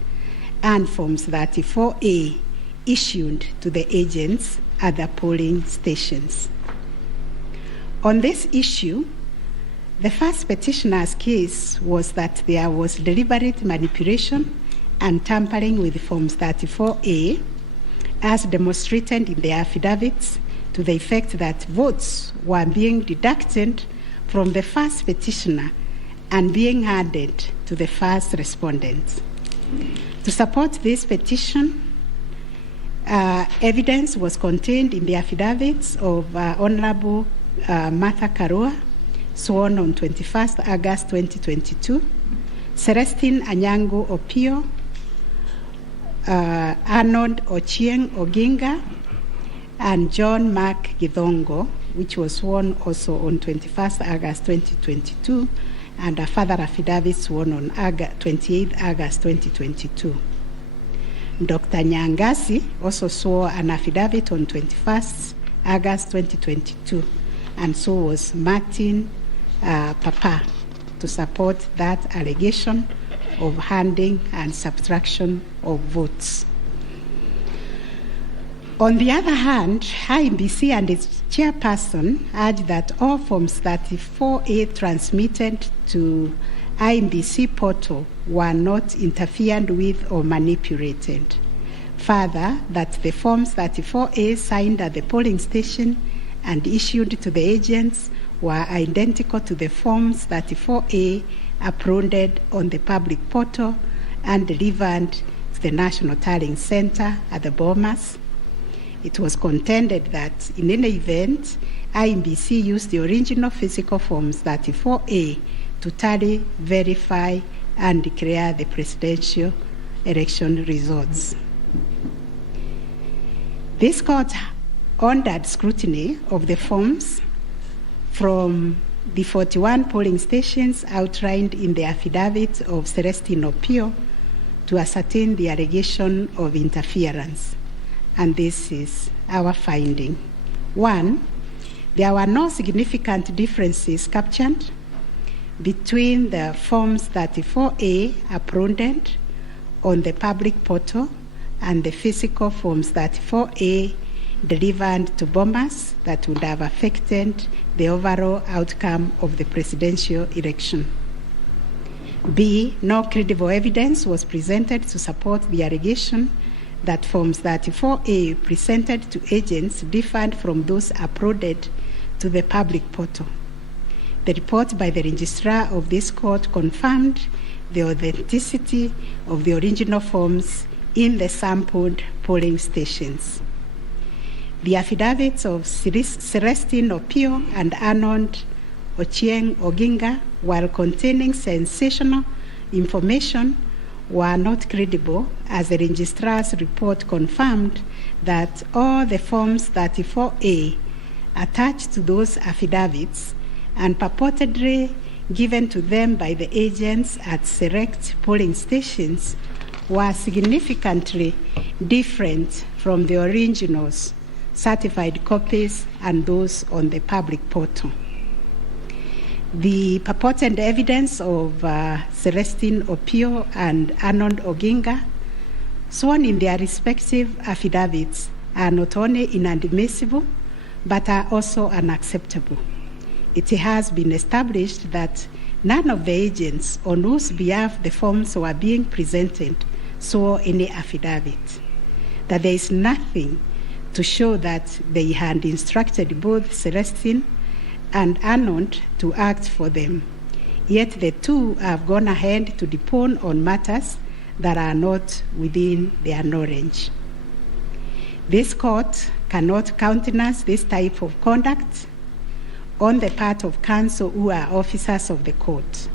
and Forms 34A issued to the agents at the polling stations. On this issue, the first petitioner's case was that there was deliberate manipulation and tampering with Forms 34A, as demonstrated in the affidavits, to the effect that votes were being deducted from the first petitioner and being added to the first respondent. To support this petition, evidence was contained in the affidavits of Honorable Martha Karua, sworn on 21st August 2022, Celestine Anyango Opio, Arnold Ochieng Oginga, and John Mark Githongo, which was sworn also on 21st August 2022, and a further affidavit sworn on 28th August 2022. Dr. Nyangasi also swore an affidavit on 21st August 2022, and so was Martin Papa, to support that allegation of handing and subtraction of votes. On the other hand, IEBC and its chairperson urged that all Forms 34A transmitted to IEBC portal were not interfered with or manipulated. Further, that the Forms 34A signed at the polling station and issued to the agents were identical to the Forms 34A uploaded on the public portal and delivered to the National Tallying Center at the Bomas. It was contended that in any event, IEBC used the original physical Forms 34A to tally, verify, and declare the presidential election results. This court ordered scrutiny of the forms from the 41 polling stations outlined in the affidavit of Celestine Opio to ascertain the allegation of interference. And this is our finding. 1, there were no significant differences captured between the Forms 34A uploaded on the public portal and the physical Forms 34A delivered to Bomas that would have affected the overall outcome of the presidential election. B, no credible evidence was presented to support the allegation that Forms 34A presented to agents differed from those uploaded to the public portal. The report by the registrar of this court confirmed the authenticity of the original forms in the sampled polling stations. The affidavits of Celestine Opio and Arnold Ochieng Oginga, while containing sensational information, were not credible, as the registrar's report confirmed that all the Forms 34A attached to those affidavits and purportedly given to them by the agents at select polling stations were significantly different from the originals, certified copies, and those on the public portal. The purported evidence of Celestine Opio and Arnold Oginga, sworn in their respective affidavits, are not only inadmissible, but are also unacceptable. It has been established that none of the agents on whose behalf the forms were being presented swore any affidavit, that there is nothing to show that they had instructed both Celestine and Arnold to act for them. Yet the two have gone ahead to depone on matters that are not within their knowledge. This court cannot countenance this type of conduct on the part of counsel who are officers of the court.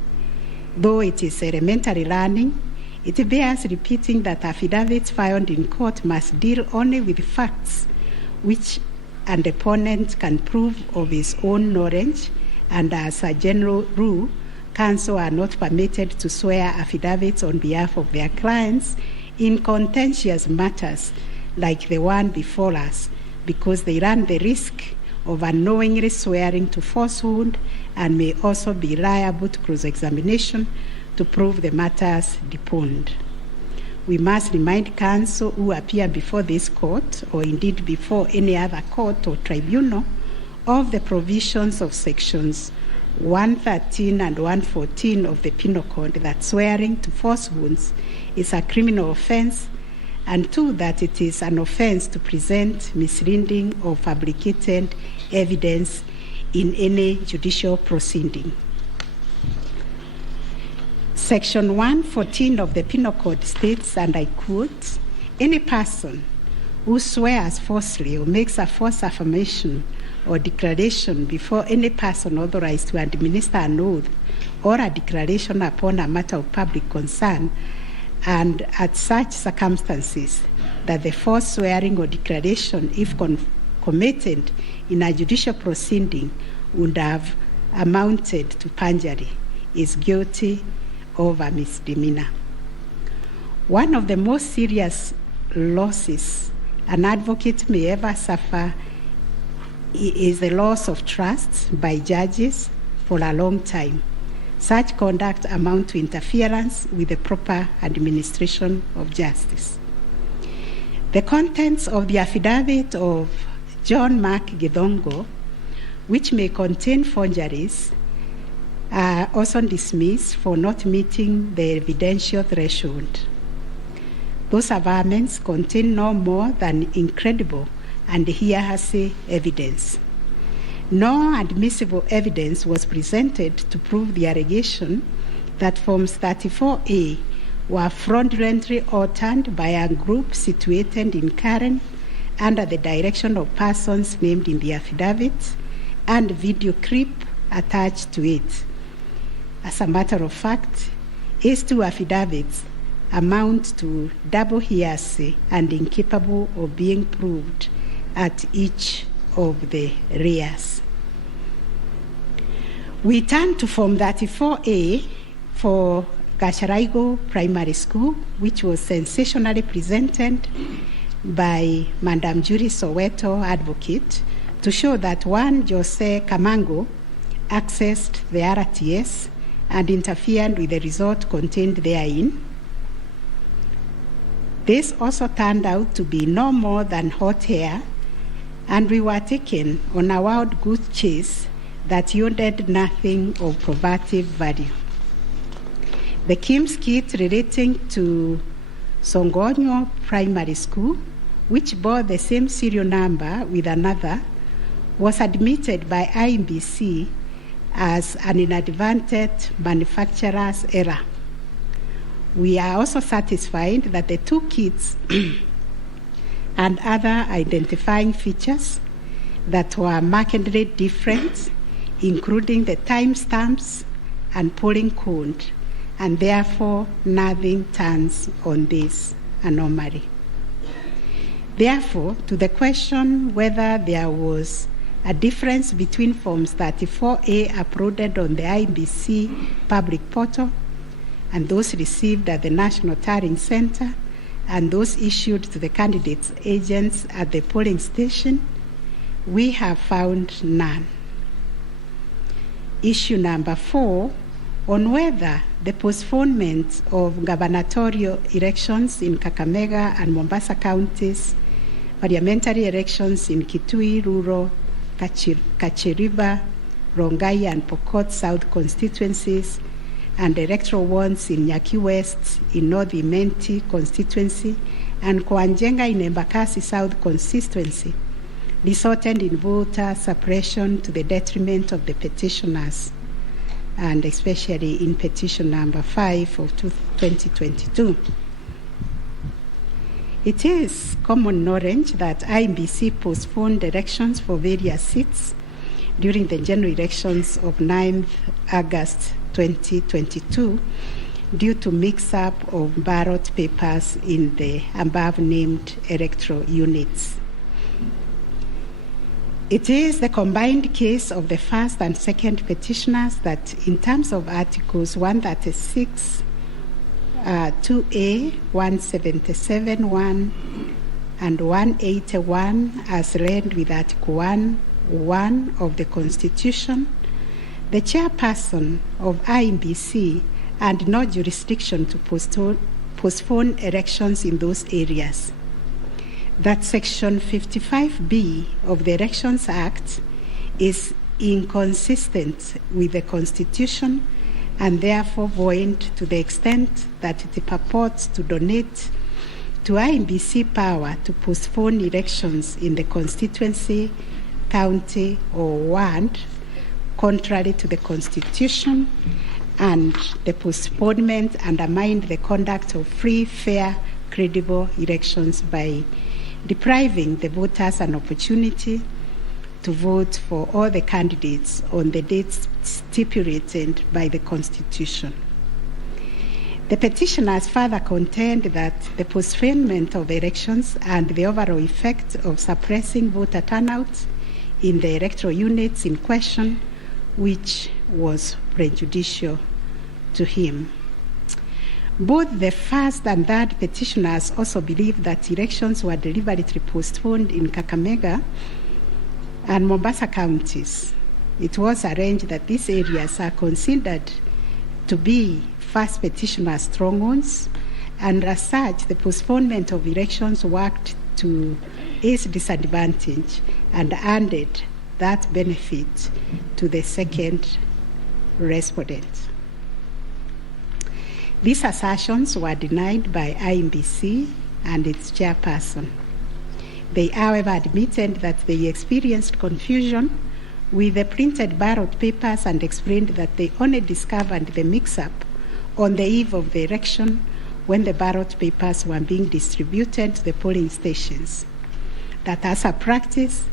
Though it is elementary learning, it bears repeating that affidavits filed in court must deal only with facts which an opponent can prove of his own knowledge, and as a general rule, counsel are not permitted to swear affidavits on behalf of their clients in contentious matters like the one before us, because they run the risk of unknowingly swearing to falsehood and may also be liable to cross-examination to prove the matters deponed. We must remind counsel who appear before this court, or indeed before any other court or tribunal, of the provisions of sections 113 and 114 of the Penal Code that swearing to falsehoods is a criminal offense, and 2, that it is an offense to present misleading or fabricated evidence in any judicial proceeding. Section 114 of the Penal Code states, and I quote, "Any person who swears falsely or makes a false affirmation or declaration before any person authorized to administer an oath or a declaration upon a matter of public concern, and at such circumstances that the false swearing or declaration, if committed in a judicial proceeding, would have amounted to perjury, is guilty of a misdemeanor." One of the most serious losses an advocate may ever suffer is the loss of trust by judges for a long time. Such conduct amounts to interference with the proper administration of justice. The contents of the affidavit of John Mark Githongo, which may contain forgeries, are also dismissed for not meeting the evidential threshold. Those averments contain no more than incredible and hearsay evidence. No admissible evidence was presented to prove the allegation that Forms 34A were fraudulently altered by a group situated in Karen under the direction of persons named in the affidavit and video clip attached to it. As a matter of fact, these two affidavits amount to double hearsay and incapable of being proved at each of the rears. We turn to Form 34A for Gacharaigo Primary School, which was sensationally presented by Madam Judy Soweto, advocate, to show that one Jose Camango accessed the RTS and interfered with the result contained therein. This also turned out to be no more than hot air, and we were taken on a wild goose chase that yielded nothing of probative value. The Kim's kit relating to Songonyo Primary School, which bore the same serial number with another, was admitted by IMBC as an inadvertent manufacturer's error. We are also satisfied that the two kits and other identifying features that were markedly different, including the timestamps and polling code, and therefore nothing turns on this anomaly. Therefore, to the question whether there was a difference between Forms 34A uploaded on the IBC public portal and those received at the National Tallying Center and those issued to the candidates' agents at the polling station, we have found none. Issue number 4, on whether the postponement of gubernatorial elections in Kakamega and Mombasa counties, parliamentary elections in Kitui, Rural, Kachiriba, Rongai and Pokot South constituencies, and electoral ones in Nyaki West, in North Imenti constituency, and Kwanjenga in Embakasi South constituency, resulted in voter suppression to the detriment of the petitioners, and especially in petition number 5 of 2022. It is common knowledge that IMBC postponed elections for various seats during the general elections of 9th August 2022 due to mix-up of ballot papers in the above-named electoral units. It is the combined case of the first and second petitioners that, in terms of Articles 136, 2A, 177(1), and 181, as read with Article 1 of the Constitution, the chairperson of IMBC had no jurisdiction to postpone elections in those areas. That Section 55B of the Elections Act is inconsistent with the Constitution and therefore void to the extent that it purports to donate to IMBC power to postpone elections in the constituency, county, or ward, contrary to the Constitution, and the postponement undermined the conduct of free, fair, credible elections by depriving the voters an opportunity to vote for all the candidates on the dates stipulated by the Constitution. The petitioners further contend that the postponement of elections and the overall effect of suppressing voter turnout in the electoral units in question, which was prejudicial to him. Both the first and third petitioners also believe that elections were deliberately postponed in Kakamega and Mombasa counties. It was arranged that these areas are considered to be first petitioner strongholds, and as such, the postponement of elections worked to his disadvantage and handed that benefit to the second respondent. These assertions were denied by IEBC and its chairperson. They, however, admitted that they experienced confusion with the printed ballot papers and explained that they only discovered the mix-up on the eve of the election when the ballot papers were being distributed to the polling stations. That as a practice,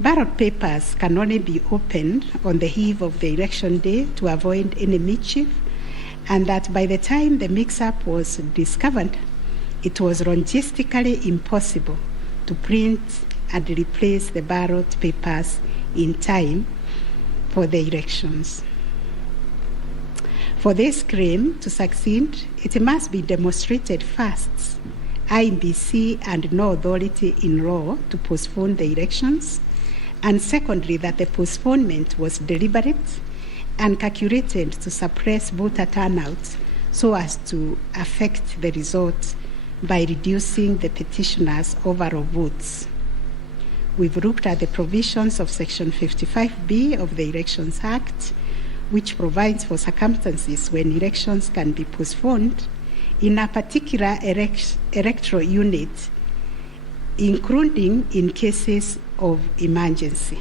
ballot papers can only be opened on the eve of the election day to avoid any mischief, and that by the time the mix-up was discovered, it was logistically impossible to print and replace the ballot papers in time for the elections. For this claim to succeed, it must be demonstrated first, IEBC and no authority in law to postpone the elections, and secondly, that the postponement was deliberate and calculated to suppress voter turnout so as to affect the result by reducing the petitioners' overall votes. We've looked at the provisions of Section 55B of the Elections Act, which provides for circumstances when elections can be postponed in a particular electoral unit, including in cases of emergency.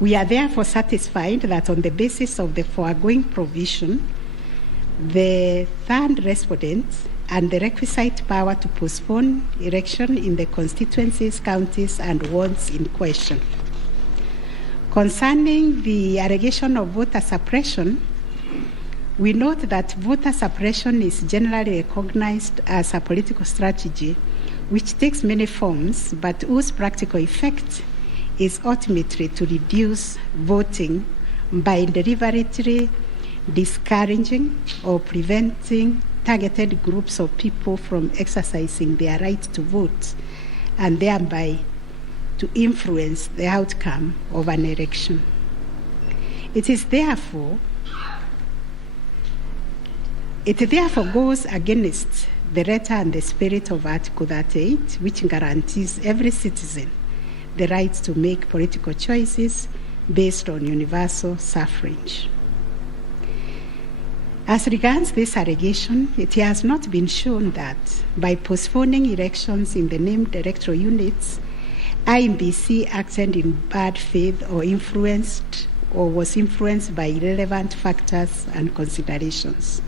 We are therefore satisfied that on the basis of the foregoing provision, the third respondent and the requisite power to postpone election in the constituencies, counties, and wards in question. Concerning the allegation of voter suppression, we note that voter suppression is generally recognized as a political strategy which takes many forms, but whose practical effect is ultimately to reduce voting by deliberately discouraging or preventing targeted groups of people from exercising their right to vote and thereby to influence the outcome of an election. It therefore goes against the letter and the spirit of Article 38, which guarantees every citizen the right to make political choices based on universal suffrage. As regards this allegation, it has not been shown that by postponing elections in the named electoral units, IEBC acted in bad faith or was influenced by irrelevant factors and considerations.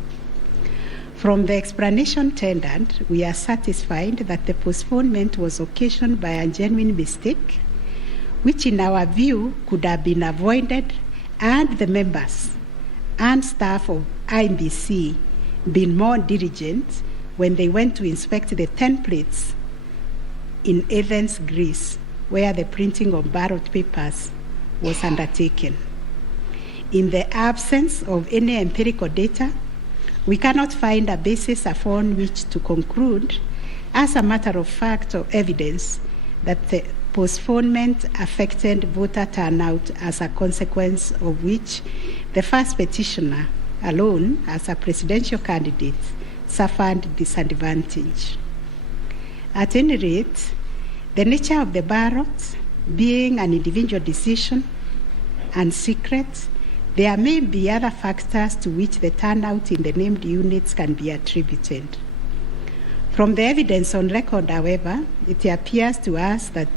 From the explanation tendered, we are satisfied that the postponement was occasioned by a genuine mistake, which in our view could have been avoided and the members and staff of IEBC been more diligent when they went to inspect the templates in Athens, Greece, where the printing of ballot papers was undertaken. In the absence of any empirical data, we cannot find a basis upon which to conclude, as a matter of fact or evidence, that the postponement affected voter turnout, as a consequence of which the first petitioner alone, as a presidential candidate, suffered disadvantage. At any rate, the nature of the ballot being an individual decision and secret, there may be other factors to which the turnout in the named units can be attributed. From the evidence on record, however, it appears to us that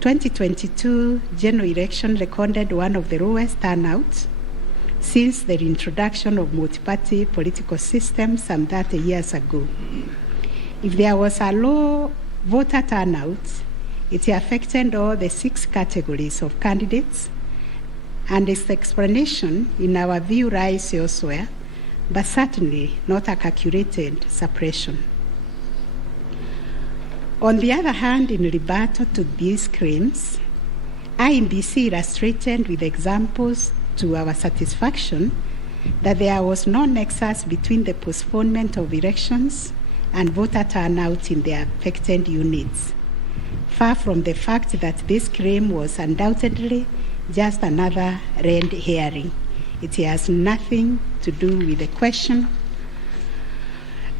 2022 general election recorded one of the lowest turnouts since the introduction of multi-party political system some 30 years ago. If there was a low voter turnout, it affected all the 6 categories of candidates, and its explanation, in our view, lies elsewhere, but certainly not a calculated suppression. On the other hand, in rebuttal to these claims, IEBC illustrated with examples to our satisfaction that there was no nexus between the postponement of elections and voter turnout in the affected units, far from the fact that this claim was undoubtedly just another red herring. It has nothing to do with the question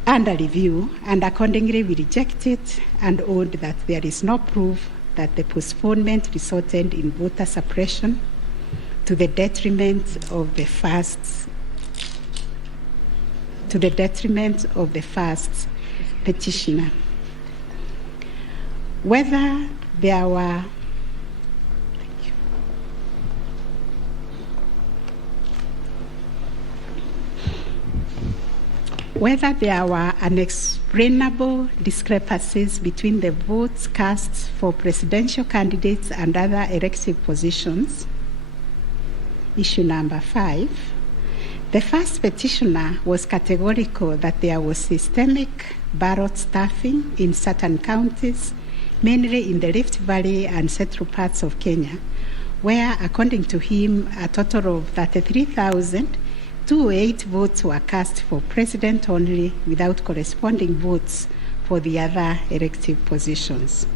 under review, and accordingly we reject it and hold that there is no proof that the postponement resulted in voter suppression to the detriment of the first to the detriment of the first petitioner. Whether there were unexplainable discrepancies between the votes cast for presidential candidates and other elective positions. Issue number 5. The first petitioner was categorical that there was systemic ballot stuffing in certain counties, mainly in the Rift Valley and central parts of Kenya, where, according to him, a total of 33,208 votes were cast for president only, without corresponding votes for the other elective positions.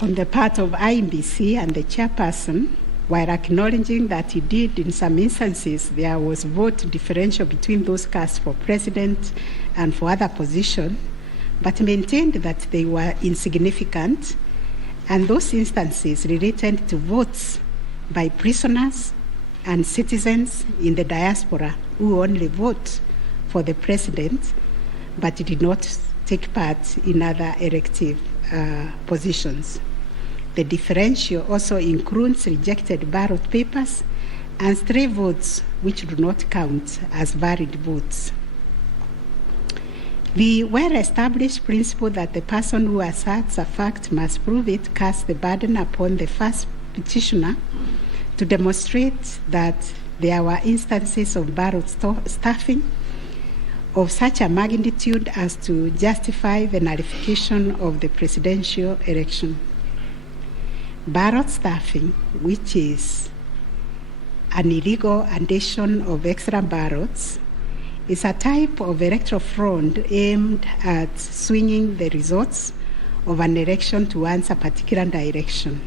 On the part of IEBC and the chairperson, while acknowledging that indeed in some instances there was vote differential between those cast for president and for other positions, but maintained that they were insignificant, and those instances related to votes by prisoners and citizens in the diaspora who only vote for the president but did not take part in other elective positions. The differential also includes rejected ballot papers and stray votes which do not count as valid votes. The well-established principle that the person who asserts a fact must prove it casts the burden upon the first petitioner to demonstrate that there were instances of ballot stuffing of such a magnitude as to justify the nullification of the presidential election. Ballot stuffing, which is an illegal addition of extra ballots, is a type of electoral fraud aimed at swinging the results of an election towards a particular direction.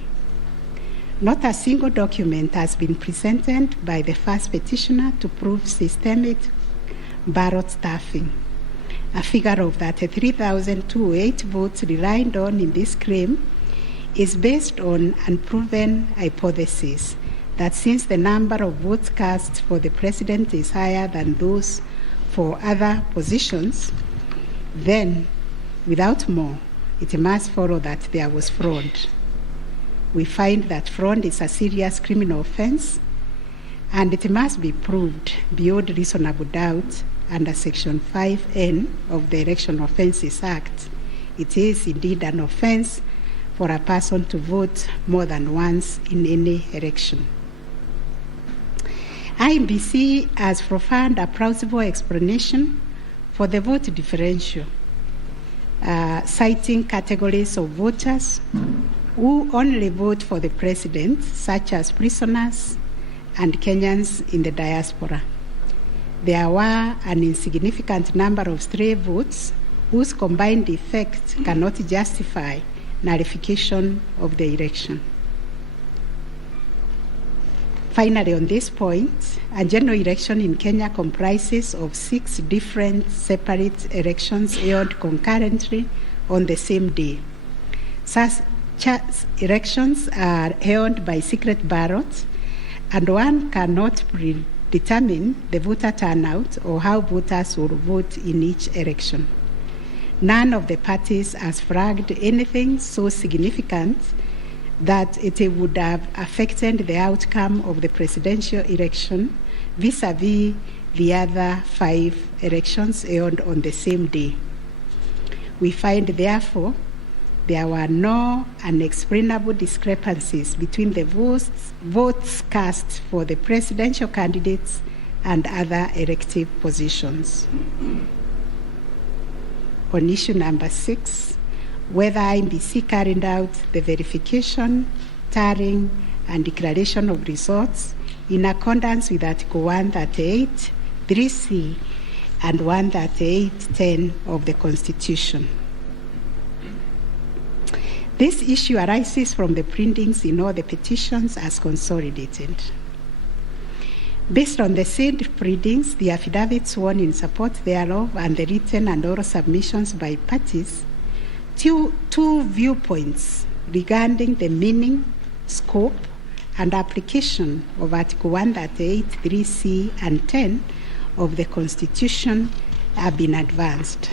Not a single document has been presented by the first petitioner to prove systemic ballot stuffing. A figure of 33,208 votes relied on in this claim is based on unproven hypothesis that since the number of votes cast for the president is higher than those for other positions, then, without more, it must follow that there was fraud. We find that fraud is a serious criminal offense, and it must be proved beyond reasonable doubt under Section 5N of the Election Offences Act. It is indeed an offense for a person to vote more than once in any election. IEBC has provided a plausible explanation for the vote differential, citing categories of voters who only vote for the president, such as prisoners and Kenyans in the diaspora. There were an insignificant number of stray votes whose combined effect cannot justify nullification of the election. Finally, on this point, a general election in Kenya comprises of 6 different separate elections held concurrently on the same day. Such elections are held by secret ballots, and one cannot predetermine the voter turnout or how voters will vote in each election. None of the parties has flagged anything so significant that it would have affected the outcome of the presidential election vis-a-vis the other 5 elections held on the same day. We find, therefore, there were no unexplainable discrepancies between the votes cast for the presidential candidates and other elective positions. On issue number 6, whether IEBC carried out the verification, tallying, and declaration of results in accordance with Article 138, 3C, and 138.10 of the Constitution. This issue arises from the printings in all the petitions as consolidated. Based on the said printings, the affidavits sworn in support thereof, and the written and oral submissions by parties, two viewpoints regarding the meaning, scope, and application of Article 138, 3C, and 10 of the Constitution have been advanced.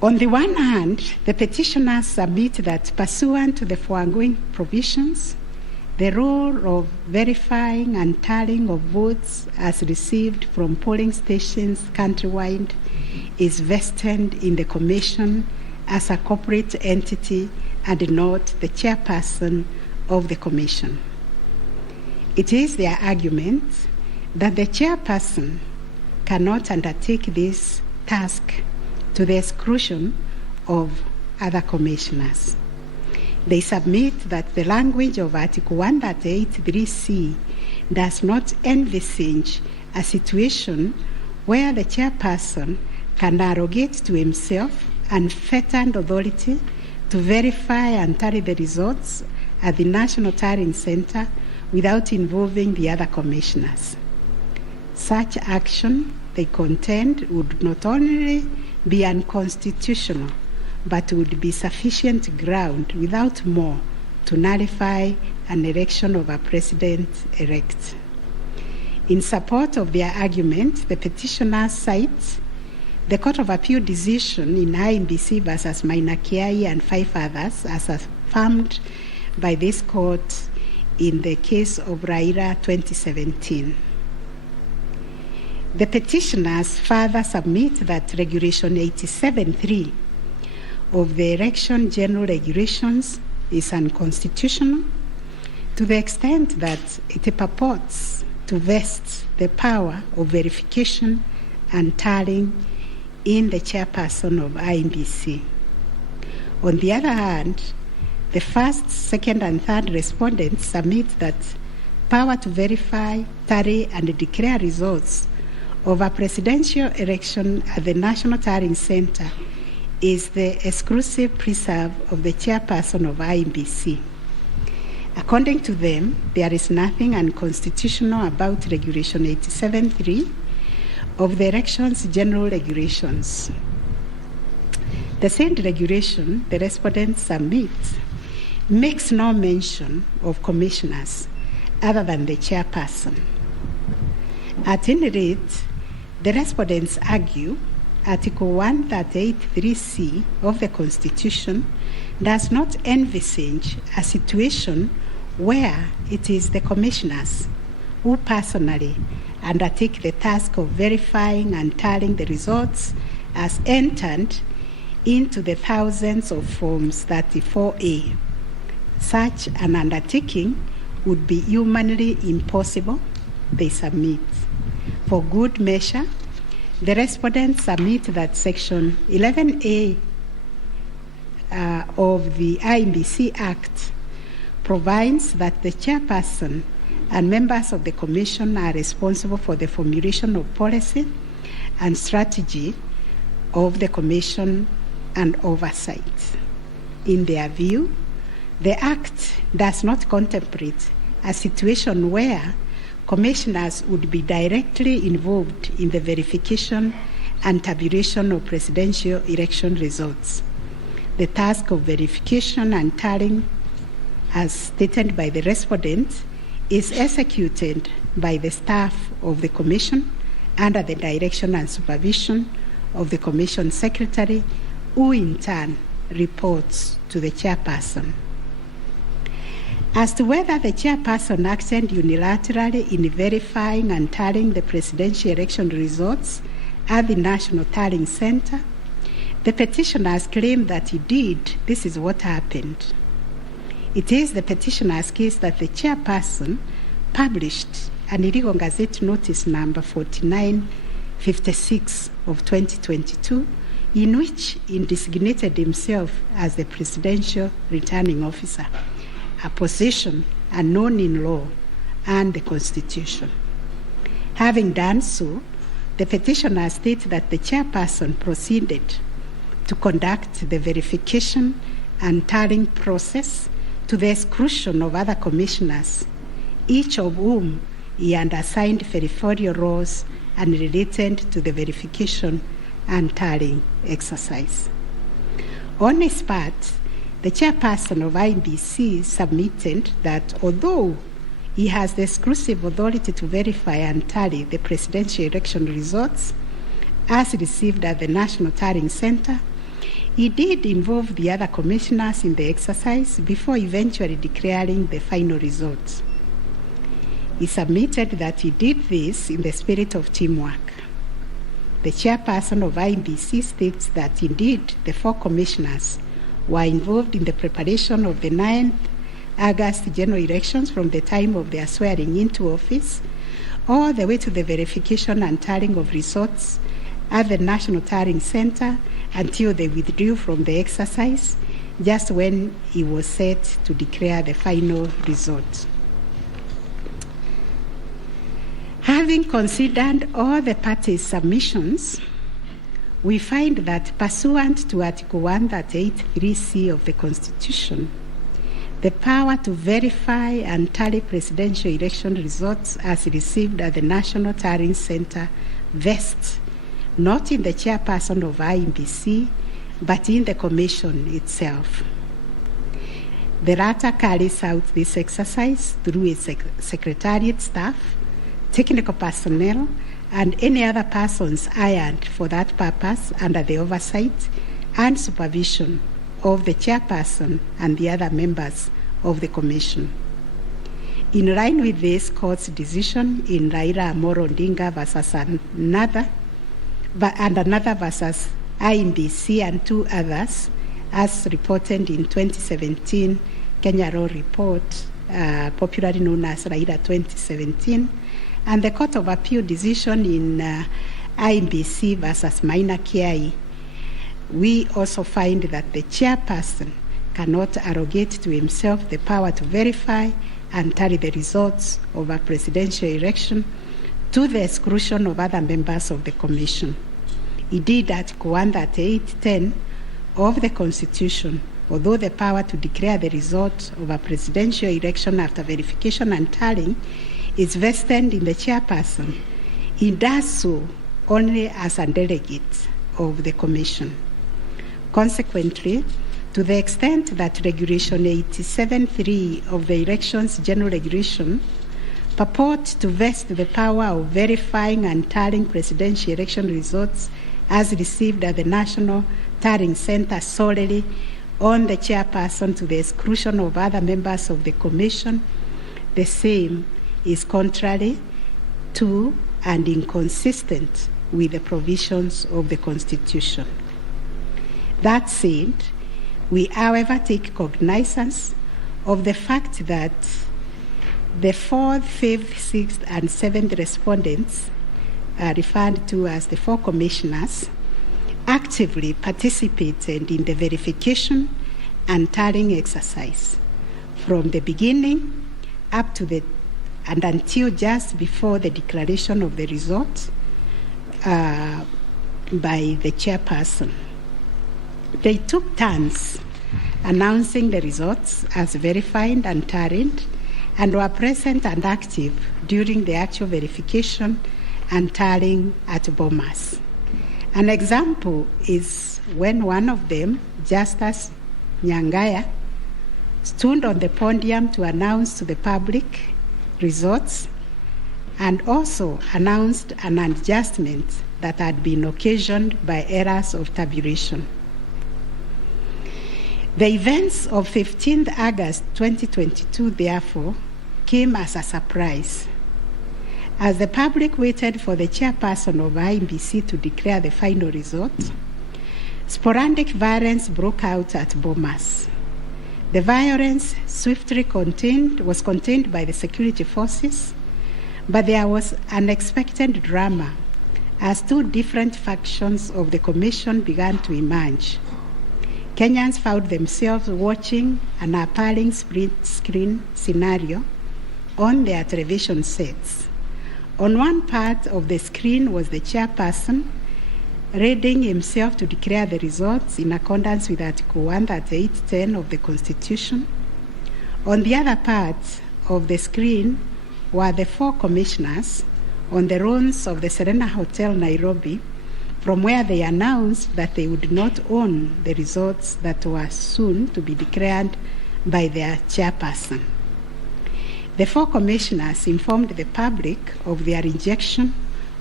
On the one hand, the petitioners submit that pursuant to the foregoing provisions, the role of verifying and tallying of votes as received from polling stations countrywide is vested in the Commission as a corporate entity and not the chairperson of the Commission. It is their argument that the chairperson cannot undertake this task to the exclusion of other commissioners. They submit that the language of Article 138(3)(c) does not envisage a situation where the chairperson can arrogate to himself unfettered authority to verify and tally the results at the National Tallying Center without involving the other commissioners. Such action, they contend, would not only be unconstitutional, but would be sufficient ground without more to nullify an election of a president-elect. In support of their argument, the petitioners cite the Court of Appeal decision in INBC versus Mainakiai and 5 others as affirmed by this court in the case of Raila 2017. The petitioners further submit that Regulation 87(3) of the Election General Regulations is unconstitutional to the extent that it purports to vest the power of verification and tallying in the chairperson of INBC. On the other hand, the first, second, and third respondents submit that power to verify, tally, and declare results of a presidential election at the National Tallying Center is the exclusive preserve of the chairperson of INBC. According to them, there is nothing unconstitutional about Regulation 87(3) of the Elections General Regulations. The said regulation, the respondents submit, makes no mention of commissioners other than the chairperson. At any rate, the respondents argue Article 138(3)(c) of the Constitution does not envisage a situation where it is the commissioners who personally undertake the task of verifying and tallying the results as entered into the thousands of Forms 34A. Such an undertaking would be humanly impossible, they submit. For good measure, the respondents submit that Section 11A of the INBC Act provides that the chairperson and members of the Commission are responsible for the formulation of policy and strategy of the Commission and oversight. In their view, the Act does not contemplate a situation where commissioners would be directly involved in the verification and tabulation of presidential election results. The task of verification and tallying, as stated by the respondent, is executed by the staff of the Commission under the direction and supervision of the Commission Secretary, who in turn reports to the chairperson. As to whether the chairperson acted unilaterally in verifying and tallying the presidential election results at the National Tallying Center, the petitioners claim that he did. This is what happened. It is the petitioner's case that the chairperson published an illegal Gazette Notice number 4956 of 2022, in which he designated himself as the presidential returning officer, a position unknown in law and the Constitution. Having done so, the petitioner states that the chairperson proceeded to conduct the verification and tallying process to the exclusion of other commissioners, each of whom he had assigned verifiable roles and related to the verification and tallying exercise. On his part, the chairperson of INBC submitted that although he has the exclusive authority to verify and tally the presidential election results as received at the National Tallying Center. He did involve the other commissioners in the exercise before eventually declaring the final results. He submitted that he did this in the spirit of teamwork. The chairperson of IEBC states that indeed the 4 commissioners were involved in the preparation of the 9th August general elections from the time of their swearing into office all the way to the verification and tallying of results at the National Tallying Center until they withdrew from the exercise just when he was set to declare the final results. Having considered all the parties' submissions, we find that pursuant to Article 138(3)(c) of the Constitution, the power to verify and tally presidential election results as received at the National Tallying Center vests not in the chairperson of IEBC, but in the Commission itself. The latter carries out this exercise through its secretariat staff, technical personnel, and any other persons hired for that purpose under the oversight and supervision of the chairperson and the other members of the Commission. In line with this court's decision in Raila Amolo Odinga versus another versus IEBC and 2 others, as reported in 2017 Kenya Law Report, popularly known as Raila 2017, and the Court of Appeal decision in IEBC versus Maina Kiai, we also find that the chairperson cannot arrogate to himself the power to verify and tally the results of a presidential election to the exclusion of other members of the Commission. Indeed, Article 138(10) of the Constitution, although the power to declare the results of a presidential election after verification and tallying is vested in the chairperson, he does so only as a delegate of the Commission. Consequently, to the extent that Regulation 87(3) of the Elections General Regulation purports to vest the power of verifying and tallying presidential election results as received at the National Tallying Center solely on the chairperson to the exclusion of other members of the Commission, the same is contrary to and inconsistent with the provisions of the Constitution. That said, we, however, take cognizance of the fact that the 4th, 5th, 6th, and 7th respondents, referred to as the 4 commissioners, actively participated in the verification and tallying exercise from the beginning up to and until just before the declaration of the result by the chairperson. They took turns announcing the results as verified and tallied and were present and active during the actual verification and tallying at Bomas. An example is when one of them, Justice Nyangaya, stood on the podium to announce to the public results and also announced an adjustment that had been occasioned by errors of tabulation. The events of 15th August 2022, therefore, came as a surprise. As the public waited for the chairperson of IEBC to declare the final result, sporadic violence broke out at Bomas. The violence swiftly was contained by the security forces, but there was unexpected drama as 2 different factions of the Commission began to emerge. Kenyans found themselves watching an appalling split-screen scenario on their television sets. On one part of the screen was the chairperson readying himself to declare the results in accordance with Article 138(10) of the Constitution. On the other part of the screen were the 4 commissioners on the runs of the Serena Hotel, Nairobi, from where they announced that they would not own the results that were soon to be declared by their chairperson. The 4 commissioners informed the public of their rejection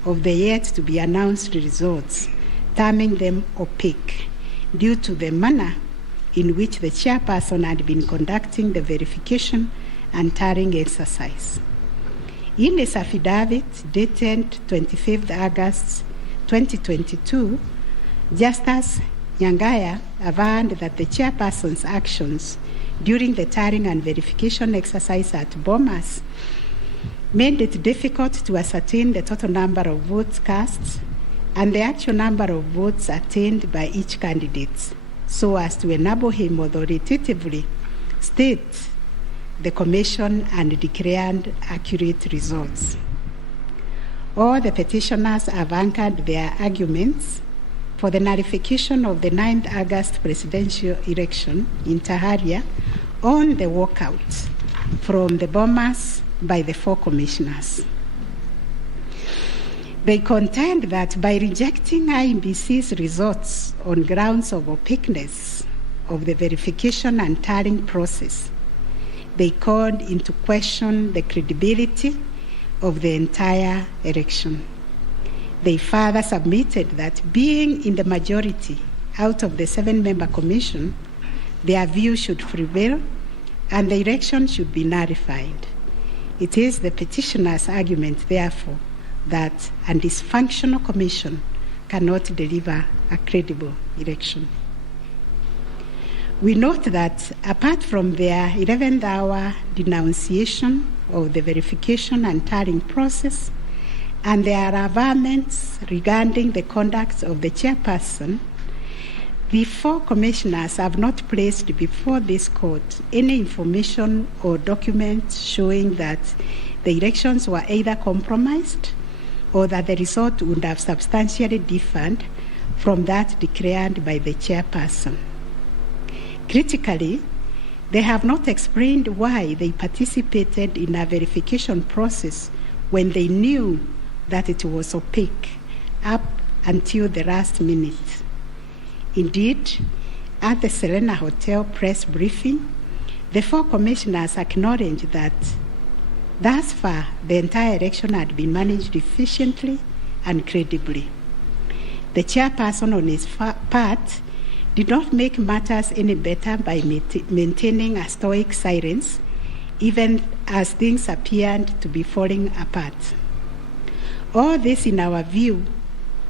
of the yet-to-be-announced results, terming them opaque due to the manner in which the chairperson had been conducting the verification and tallying exercise. In his affidavit dated 25th August 2022, Justice Nyangaya affirmed that the chairperson's actions during the tallying and verification exercise at Bomas made it difficult to ascertain the total number of votes cast and the actual number of votes attained by each candidate, so as to enable him authoritatively state the commission and declared accurate results. All the petitioners have anchored their arguments for the nullification of the 9th August presidential election in Taharia on the walkout from the Bomas by the 4 commissioners. They contend that by rejecting IEBC's results on grounds of opaqueness of the verification and tallying process, they called into question the credibility of the entire election. They further submitted that being in the majority out of the 7-member commission, their view should prevail and the election should be nullified. It is the petitioner's argument, therefore, that a dysfunctional commission cannot deliver a credible election. We note that apart from their 11th hour denunciation of the verification and tallying process and their averments regarding the conduct of the chairperson, the 4 commissioners have not placed before this court any information or documents showing that the elections were either compromised or that the result would have substantially differed from that declared by the chairperson. Critically, they have not explained why they participated in a verification process when they knew that it was opaque up until the last minute. Indeed, at the Serena Hotel press briefing, the 4 commissioners acknowledged that thus far the entire election had been managed efficiently and credibly. The chairperson on his part did not make matters any better by maintaining a stoic silence, even as things appeared to be falling apart. All this, in our view,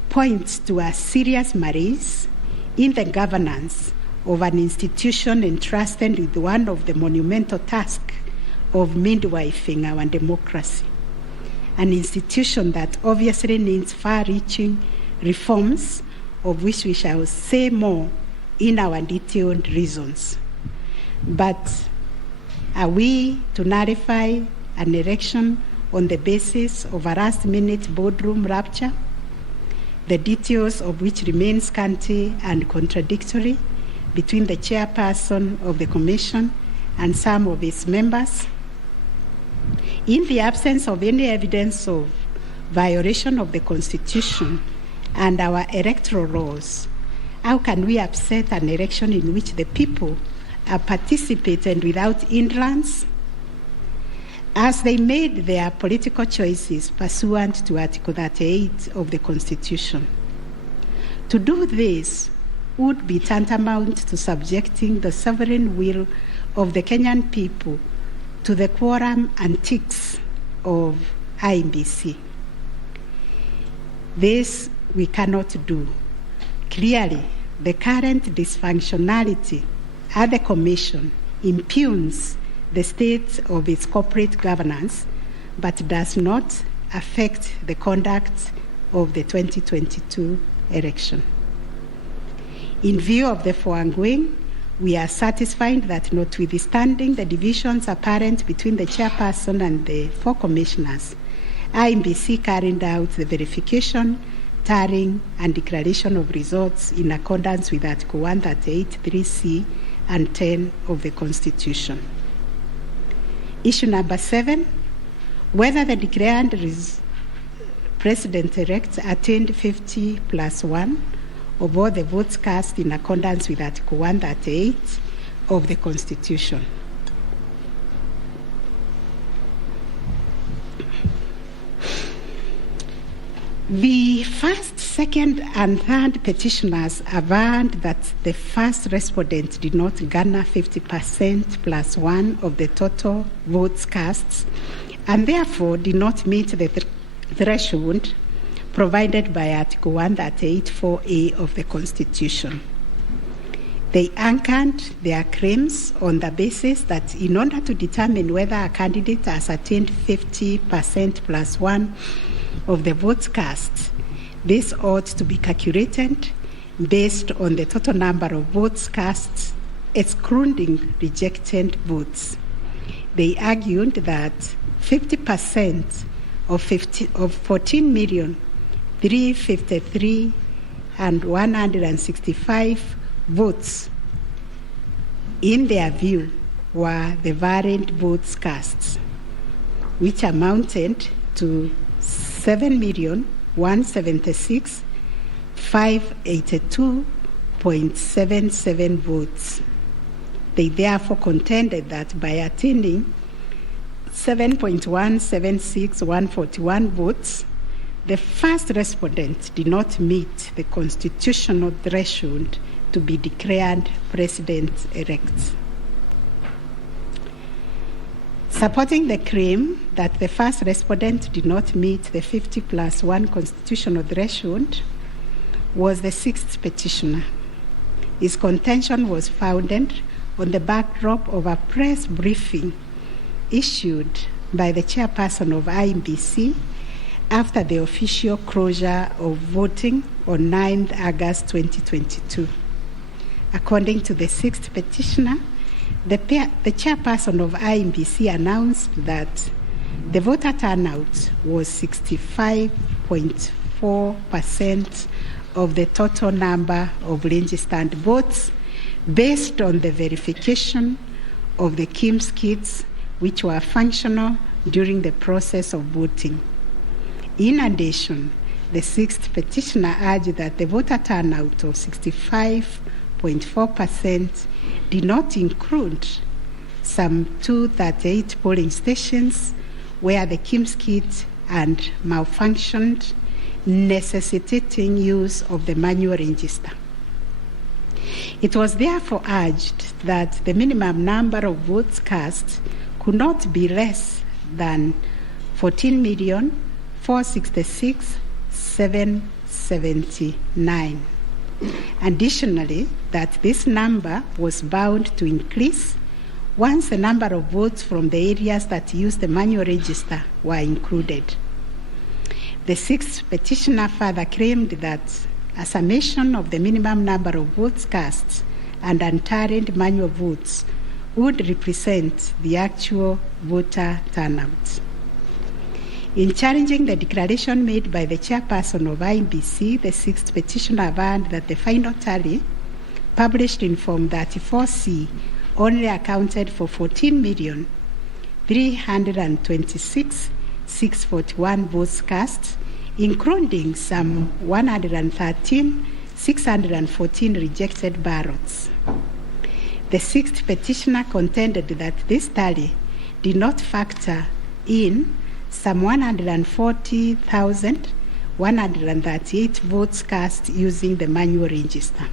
points to a serious malaise in the governance of an institution entrusted with one of the monumental tasks of midwifing our democracy, an institution that obviously needs far-reaching reforms, of which we shall say more in our detailed reasons. But are we to nullify an election on the basis of a last-minute boardroom rapture, the details of which remain scanty and contradictory between the chairperson of the commission and some of its members? In the absence of any evidence of violation of the Constitution and our electoral laws, how can we upset an election in which the people are participating without hindrance, as they made their political choices pursuant to Article 38 of the Constitution? To do this would be tantamount to subjecting the sovereign will of the Kenyan people to the quorum antics of IEBC. This we cannot do. Clearly, the current dysfunctionality at the Commission impugns the state of its corporate governance, but does not affect the conduct of the 2022 election. In view of the foregoing, we are satisfied that notwithstanding the divisions apparent between the chairperson and the 4 commissioners, IEBC carried out the verification, tallying, and declaration of results in accordance with Article 138(3)(c) and 10 of the Constitution. Issue number 7, whether the declared President-elect attained 50+1 of all the votes cast in accordance with Article 138 of the Constitution. The first, second, and third petitioners affirmed that the first respondent did not garner 50% plus one of the total votes cast, and therefore did not meet the threshold provided by Article 138(4)(a) of the Constitution. They anchored their claims on the basis that in order to determine whether a candidate has attained 50% plus one of the votes cast, this ought to be calculated based on the total number of votes cast, excluding rejected votes. They argued that 50% of 14,353,165 votes, in their view, were the variant votes cast, which amounted to 7,176,582.77 votes. They therefore contended that by attaining 7.176141 votes, the first respondent did not meet the constitutional threshold to be declared president-elect. Supporting the claim that the first respondent did not meet the 50 plus 1 constitutional threshold was the sixth petitioner. His contention was founded on the backdrop of a press briefing issued by the chairperson of IEBC after the official closure of voting on 9th August 2022. According to the sixth petitioner, the chairperson of IEBC announced that the voter turnout was 65.4% of the total number of registered votes based on the verification of the KIMS kits which were functional during the process of voting. In addition, the sixth petitioner urged that the voter turnout of 65.4% did not include some 238 polling stations where the KIMS kit had malfunctioned, necessitating use of the manual register. It was therefore urged that the minimum number of votes cast could not be less than 14,466,779. Additionally, that this number was bound to increase once the number of votes from the areas that use the manual register were included. The sixth petitioner further claimed that a summation of the minimum number of votes cast and untallied manual votes would represent the actual voter turnout. In challenging the declaration made by the chairperson of IEBC, the sixth petitioner affirmed that the final tally, published in Form 34C, only accounted for 14,326,641 votes cast, including some 113,614 rejected ballots. The sixth petitioner contended that this tally did not factor in some 140,138 votes cast using the manual register.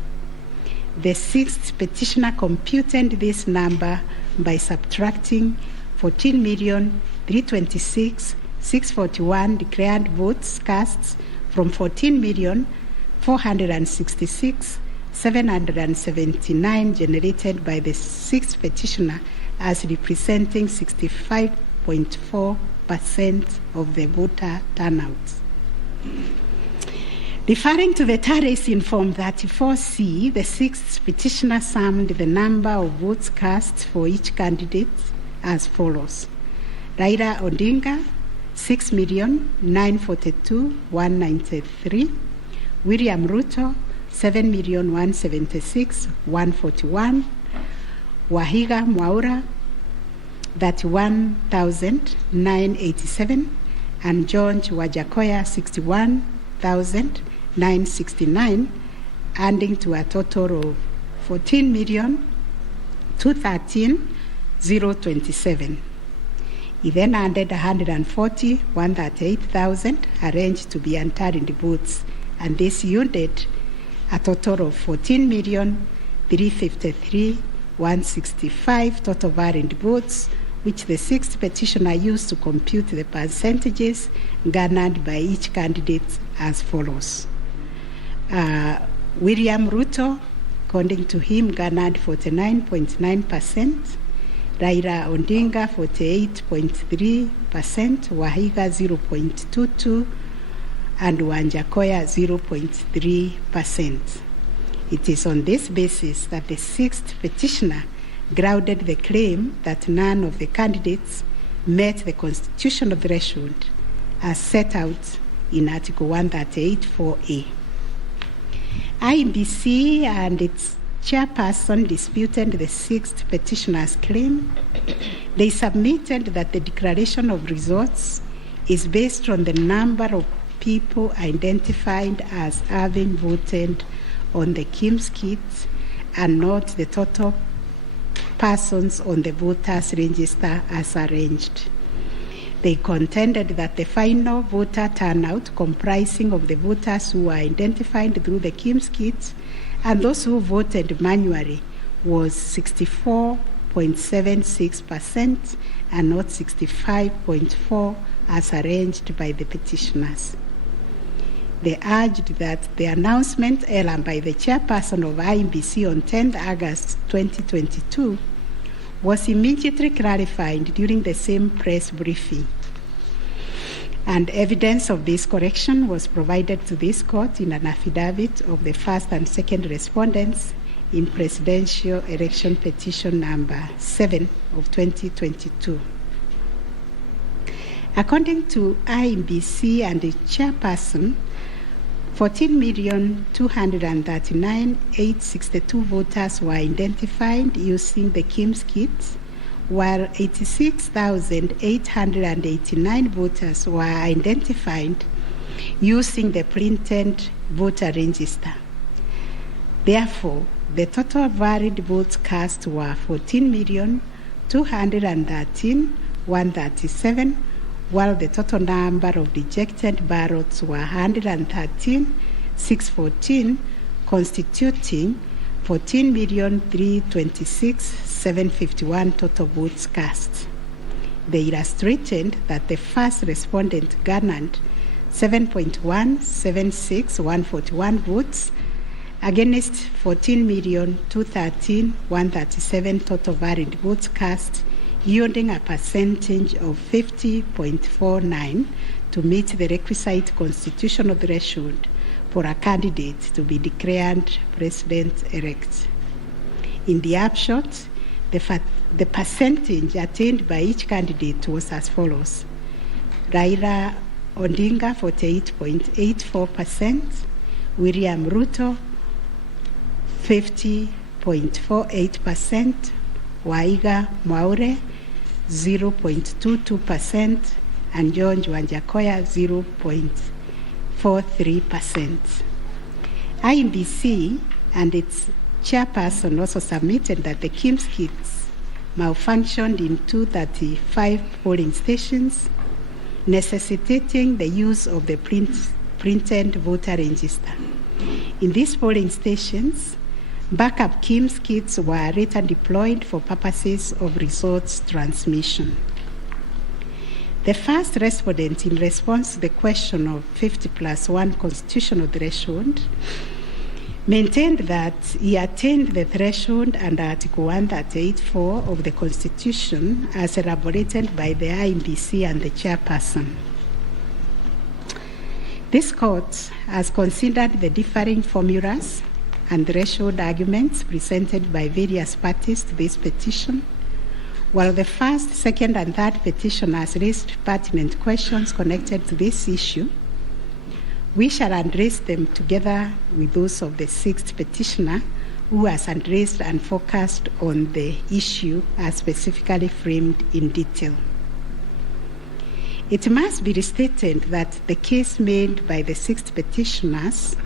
The sixth petitioner computed this number by subtracting 14,326,641 declared votes cast from 14,466,779 generated by the sixth petitioner as representing 65.4% of the voter turnout. Referring to the tallies in Form 34C, the sixth petitioner summed the number of votes cast for each candidate as follows: Raila Odinga, 6,942,193; William Ruto, 7,176,141; Wahiga Mwaura, 31,987; and George Wajakoya, 61,969, adding to a total of 14,213,027. He then handed 138,000 arranged to be entered in the votes, and this yielded a total of 14,353,165 total valid votes, which the sixth petitioner used to compute the percentages garnered by each candidate as follows. William Ruto, according to him, garnered 49.9%, Raila Odinga 48.3%, Wahiga 0.22%, and Wanjakoya 0.3%. It is on this basis that the sixth petitioner grounded the claim that none of the candidates met the constitutional threshold as set out in Article 138(4)(a). IEBC and its chairperson disputed the sixth petitioner's claim. They submitted that the declaration of results is based on the number of people identified as having voted on the KIMS kit and not the total persons on the voters' register as arranged. They contended that the final voter turnout, comprising of the voters who were identified through the KIMS kit and those who voted manually, was 64.76% and not 65.4% as arranged by the petitioners. They urged that the announcement held by the chairperson of IEBC on 10 August 2022 was immediately clarified during the same press briefing. And evidence of this correction was provided to this court in an affidavit of the first and second respondents in Presidential Election Petition number 7 of 2022. According to IEBC and the chairperson, 14,239,862 voters were identified using the KIMS kits, while 86,889 voters were identified using the printed voter register. Therefore, the total valid votes cast were 14,213,137, while the total number of rejected ballots were 113,614, constituting 14,326,751 total votes cast. They illustrated that the first respondent garnered 7.176141 votes against 14,213,137 total valid votes cast, yielding a percentage of 50.49 to meet the requisite constitutional threshold for a candidate to be declared president-elect. In the upshot, the percentage attained by each candidate was as follows: Raila Odinga 48.84%, William Ruto 50.48%, Waiga Mwaure 0.22%, and George Wanjakoya 0.43%. IEBC and its chairperson also submitted that the KIMS kits malfunctioned in 235 polling stations, necessitating the use of the printed voter register. In these polling stations, backup KIMS kits were later deployed for purposes of results transmission. The first respondent, in response to the question of 50+1 constitutional threshold, maintained that he attained the threshold under Article 138(4) of the Constitution as elaborated by the IEBC and the chairperson. This court has considered the differing formulas and threshold arguments presented by various parties to this petition. While the first, second, and third petitioners raised pertinent questions connected to this issue, we shall address them together with those of the sixth petitioner, who has addressed and focused on the issue as specifically framed in detail. It must be restated that the case made by the sixth petitioners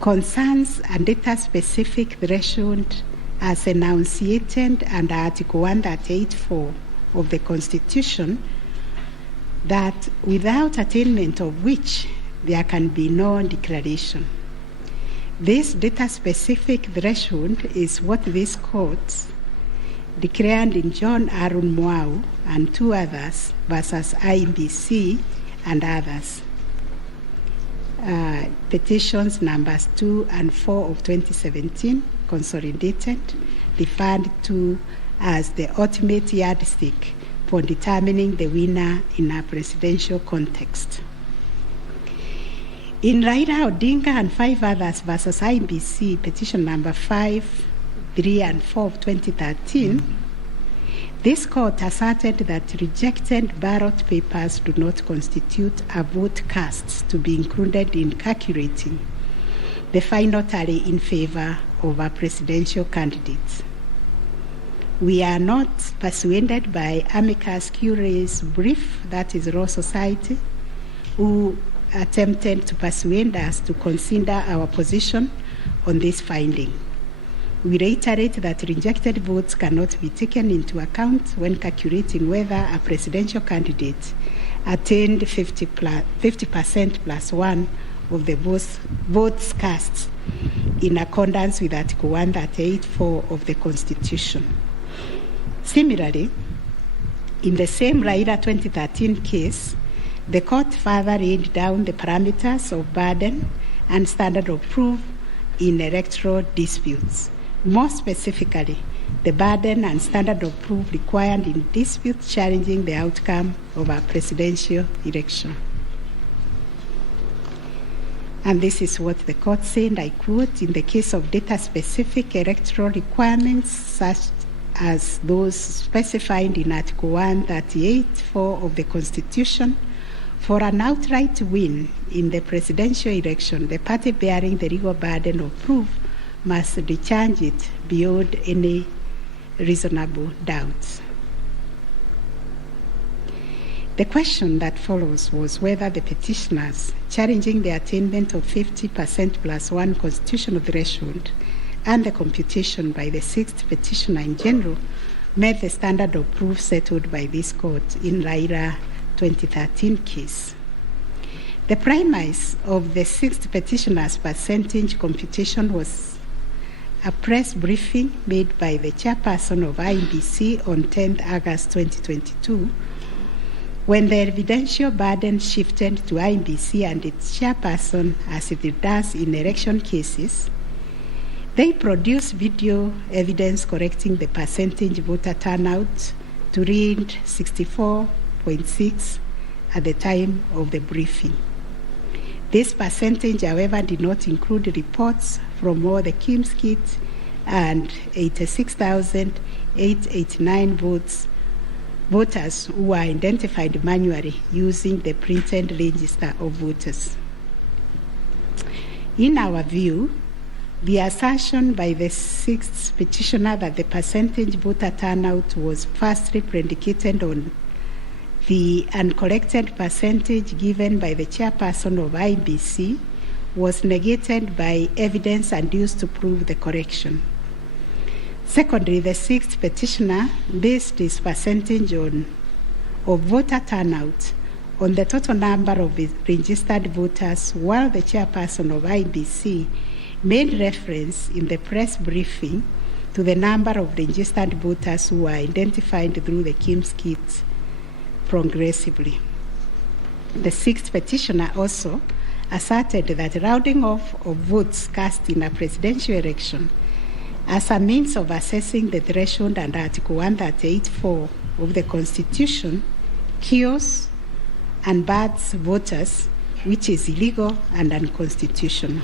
concerns a data-specific threshold as enunciated under Article 138(4) of the Constitution, that without attainment of which there can be no declaration. This data-specific threshold is what this court declared in John Arun Mwau and 2 others versus IBC and others. Petitions numbers 2 and 4 of 2017, Consolidated, referred to as the ultimate yardstick for determining the winner in a presidential context. In Raila Odinga and 5 others versus IBC, petition number 5, 3 and 4 of 2013, this court asserted that rejected ballot papers do not constitute a vote cast to be included in calculating the final tally in favor of a presidential candidate. We are not persuaded by amicus curiae's brief, that is Law Society, who attempted to persuade us to consider our position on this finding. We reiterate that rejected votes cannot be taken into account when calculating whether a presidential candidate attained 50% plus 1 of the votes cast in accordance with Article 138(4) of the Constitution. Similarly, in the same Raila 2013 case, the court further laid down the parameters of burden and standard of proof in electoral disputes. More specifically, the burden and standard of proof required in disputes challenging the outcome of a presidential election. And this is what the court said, I quote, in the case of data-specific electoral requirements such as those specified in Article 138(4) of the Constitution, for an outright win in the presidential election, the party bearing the legal burden of proof must discharge it beyond any reasonable doubt. The question that follows was whether the petitioners challenging the attainment of 50% plus 1 constitutional threshold and the computation by the 6th petitioner in general met the standard of proof settled by this court in Raila 2013 case. The premise of the 6th petitioner's percentage computation was a press briefing made by the chairperson of IBC on 10th August 2022, when the evidential burden shifted to IBC and its chairperson, as it does in election cases. They produced video evidence correcting the percentage voter turnout to read 64.6 at the time of the briefing. This percentage, however, did not include reports from all the Kim's kits and 86,889 voters who were identified manually using the printed register of voters. In our view, the assertion by the 6th petitioner that the percentage voter turnout was firstly predicated on the uncorrected percentage given by the chairperson of IBC was negated by evidence adduced to prove the correction. Secondly, the 6th petitioner based his percentage of voter turnout on the total number of registered voters, while the chairperson of IBC made reference in the press briefing to the number of registered voters who were identified through the Kim's kits progressively. The 6th petitioner also asserted that rounding off of votes cast in a presidential election as a means of assessing the threshold under Article 138(4) of the Constitution kills and bars voters, which is illegal and unconstitutional.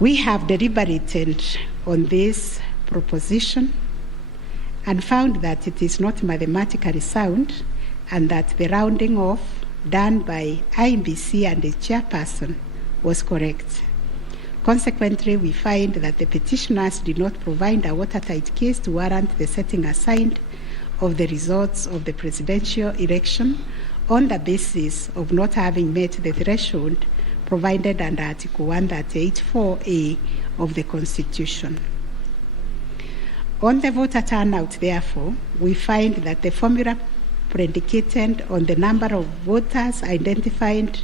We have deliberated on this proposition and found that it is not mathematically sound and that the rounding off done by IBC and the chairperson was correct. Consequently, we find that the petitioners did not provide a watertight case to warrant the setting aside of the results of the presidential election on the basis of not having met the threshold provided under Article 138(4)(a) of the Constitution. On the voter turnout, therefore, we find that the formula predicated on the number of voters identified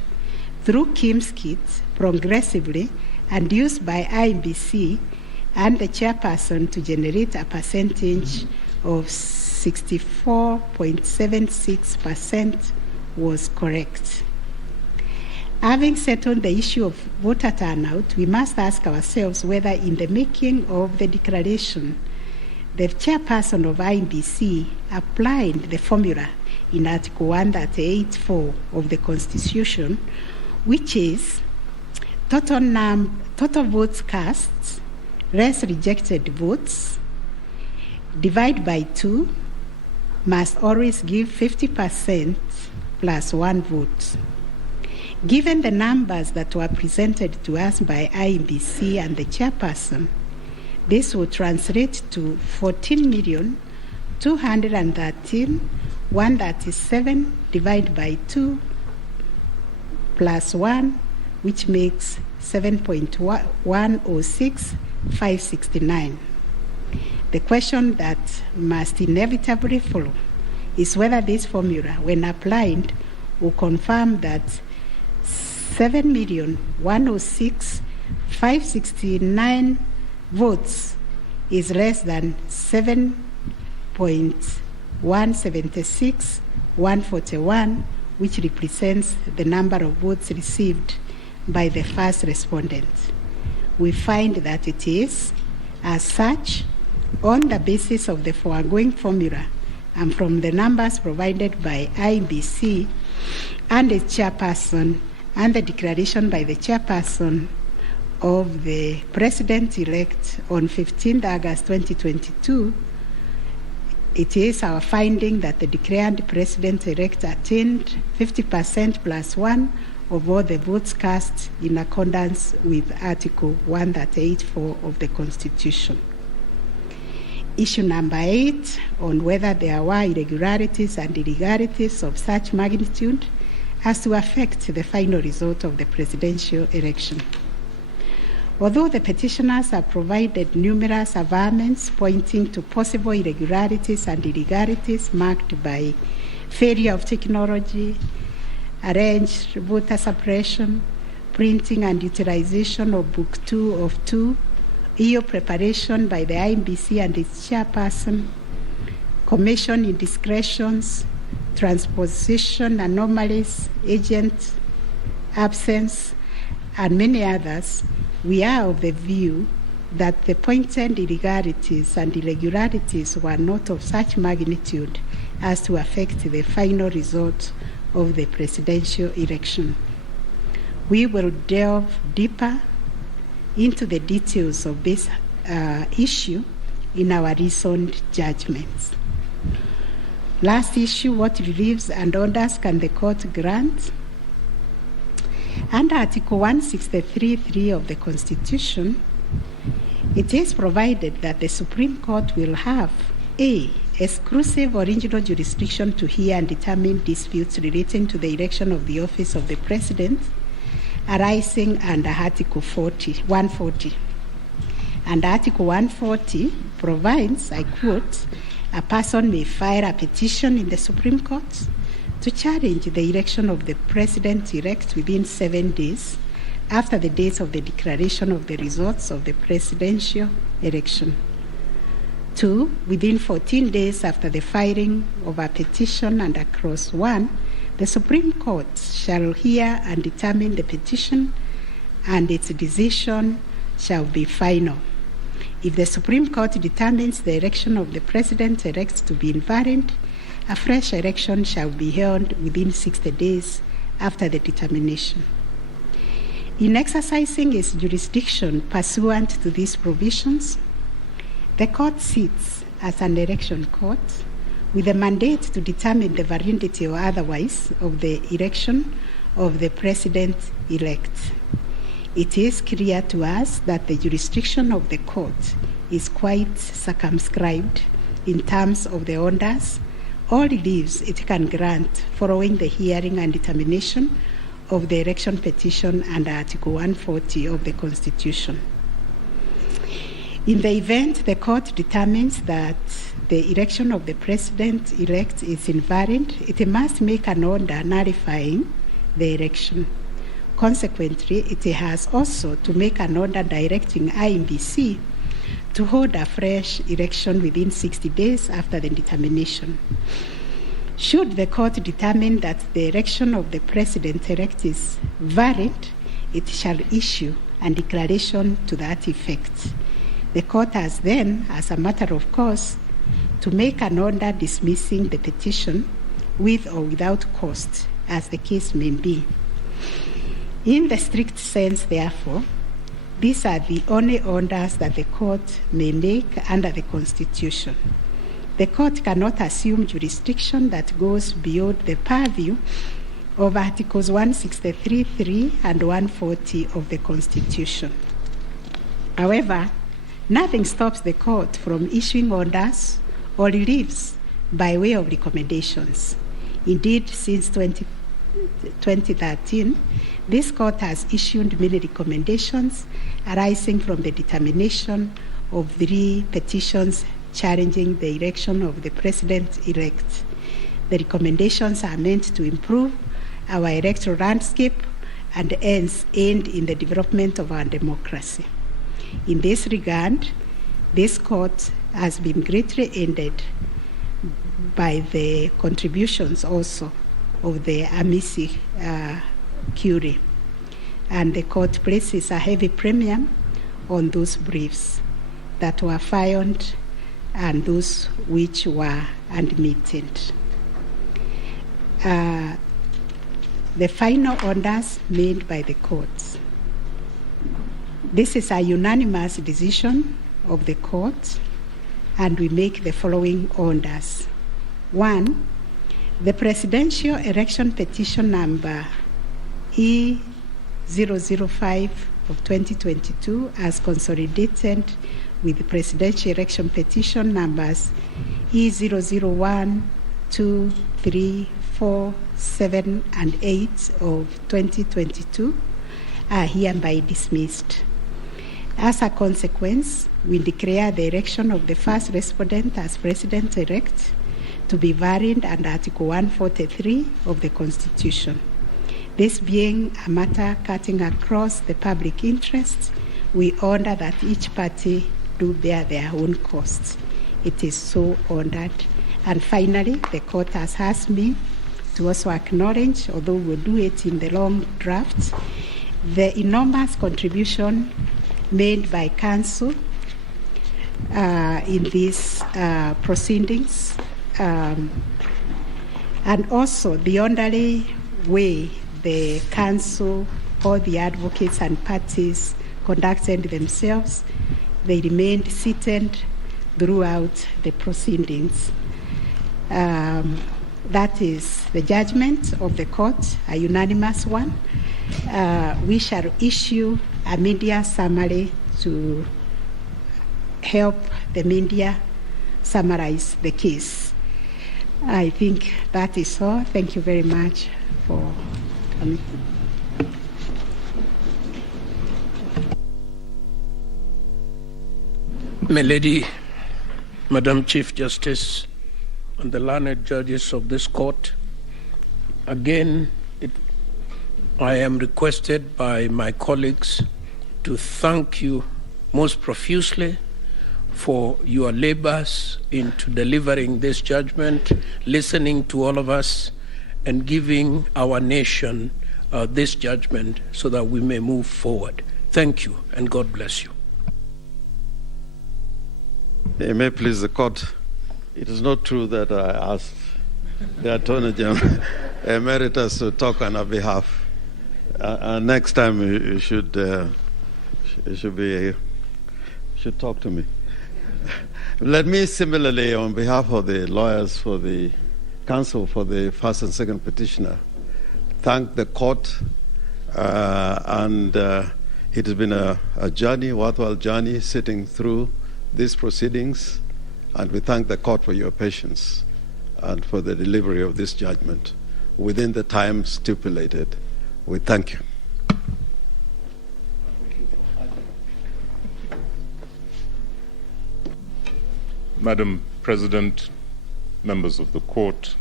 through KIMS kits progressively and used by IEBC and the chairperson to generate a percentage of 64.76% was correct. Having settled the issue of voter turnout, we must ask ourselves whether in the making of the declaration, the chairperson of IEBC applied the formula in Article 138(4) of the Constitution, which is total votes cast less rejected votes divided by 2 must always give 50% plus 1 vote. Given the numbers that were presented to us by IEBC and the chairperson, this would translate to 14,213,137 divided by 2 plus 1, which makes 7.106569. The question that must inevitably follow is whether this formula, when applied, will confirm that 7,106,569 votes is less than 7.176,141, which represents the number of votes received by the first respondent. We find that it is, as such, on the basis of the foregoing formula and from the numbers provided by IEBC and the chairperson and the declaration by the chairperson of the president-elect on 15th August 2022, it is our finding that the declared president-elect attained 50% plus 1 of all the votes cast in accordance with Article 138(4) of the Constitution. Issue number 8, on whether there were irregularities and illegalities of such magnitude as to affect the final result of the presidential election. Although the petitioners have provided numerous averments pointing to possible irregularities and illegalities marked by failure of technology, arranged voter suppression, printing and utilization of Book 2 of 2, EU preparation by the IEBC and its chairperson, commission indiscretions, transposition anomalies, agent absence, and many others, we are of the view that the pointed illegalities and irregularities were not of such magnitude as to affect the final result of the presidential election. We will delve deeper into the details of this issue in our recent judgments. Last issue, what reliefs and orders can the court grant? Under Article 163(3) of the Constitution, it is provided that the Supreme Court will have A, exclusive original jurisdiction to hear and determine disputes relating to the election of the office of the President arising under Article 140. And Article 140 provides, I quote, a person may file a petition in the Supreme Court to challenge the election of the President-elect within 7 days after the date of the declaration of the results of the presidential election. 2, within 14 days after the filing of a petition under Clause 1, the Supreme Court shall hear and determine the petition, and its decision shall be final. If the Supreme Court determines the election of the President-elect to be invalid, a fresh election shall be held within 60 days after the determination. In exercising its jurisdiction pursuant to these provisions, the court sits as an election court with a mandate to determine the validity or otherwise of the election of the President-elect. It is clear to us that the jurisdiction of the court is quite circumscribed in terms of the orders or reliefs it can grant following the hearing and determination of the election petition under Article 140 of the Constitution. In the event the court determines that the election of the president-elect is invalid, it must make an order nullifying the election. Consequently, it has also to make an order directing IEBC to hold a fresh election within 60 days after the determination. Should the court determine that the election of the president-elect is valid, it shall issue a declaration to that effect. The court has then, as a matter of course, to make an order dismissing the petition with or without cost, as the case may be. In the strict sense, therefore, these are the only orders that the court may make under the Constitution. The court cannot assume jurisdiction that goes beyond the purview of Articles 163(3) and 140 of the Constitution. However, nothing stops the court from issuing orders or reliefs by way of recommendations. Indeed, since 2013, this court has issued many recommendations arising from the determination of 3 petitions challenging the election of the president-elect. The recommendations are meant to improve our electoral landscape and hence aid in the development of our democracy. In this regard, this court has been greatly aided by the contributions also of the amici curiae, and the court places a heavy premium on those briefs that were filed and those which were admitted. The final orders made by the courts. This is a unanimous decision of the court, and we make the following orders. 1, the presidential election petition number E005 of 2022 as consolidated with the presidential election petition numbers E001, 2, 3, 4, 7, and 8 of 2022 are hereby dismissed. As a consequence, we declare the election of the first respondent as president-elect to be valid under Article 143 of the Constitution. This being a matter cutting across the public interest, we order that each party do bear their own costs. It is so ordered. And finally, the court has asked me to also acknowledge, although we'll do it in the long draft, the enormous contribution made by counsel in these proceedings, and also the orderly way the counsel, all the advocates and parties conducted themselves. They remained seated throughout the proceedings. That is the judgment of the court, a unanimous one. We shall issue a media summary to help the media summarize the case. I think that is all. Thank you very much for coming. My Lady, Madam Chief Justice, and the learned judges of this court, again, I am requested by my colleagues to thank you most profusely for your labors into delivering this judgment, listening to all of us, and giving our nation this judgment so that we may move forward. Thank you, and God bless you. It may please the court. It is not true that I asked the Attorney General Emeritus to talk on our behalf. Next time you should talk to me. Let me similarly, on behalf of the lawyers for the counsel for the first and second petitioner, thank the court, and it has been a journey, worthwhile journey, sitting through these proceedings, and we thank the court for your patience and for the delivery of this judgment within the time stipulated. We thank you. Madam President, members of the court,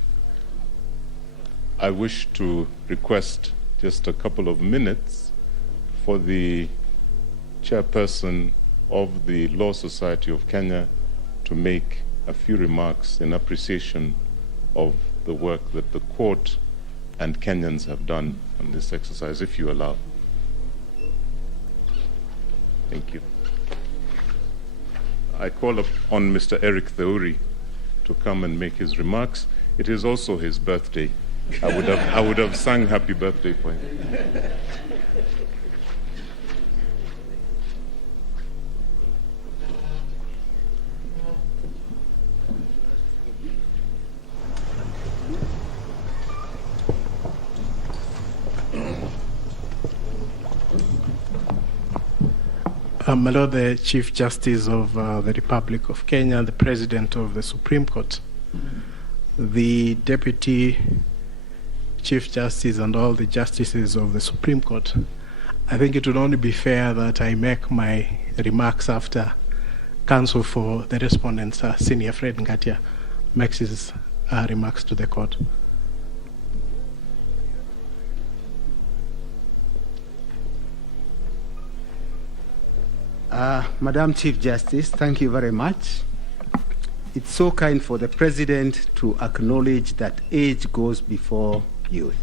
I wish to request just a couple of minutes for the chairperson of the Law Society of Kenya to make a few remarks in appreciation of the work that the court and Kenyans have done on this exercise, if you allow. Thank you. I call upon Mr. Eric Theuri to come and make his remarks. It is also his birthday. I would have sung happy birthday for him. My Lord, the Chief Justice of the Republic of Kenya, the President of the Supreme Court, the Deputy Chief Justice and all the Justices of the Supreme Court, I think it would only be fair that I make my remarks after Counsel for the Respondents, Senior Fred Ngatia, makes his remarks to the court. Madam Chief Justice, thank you very much. It's so kind for the President to acknowledge that age goes before youth.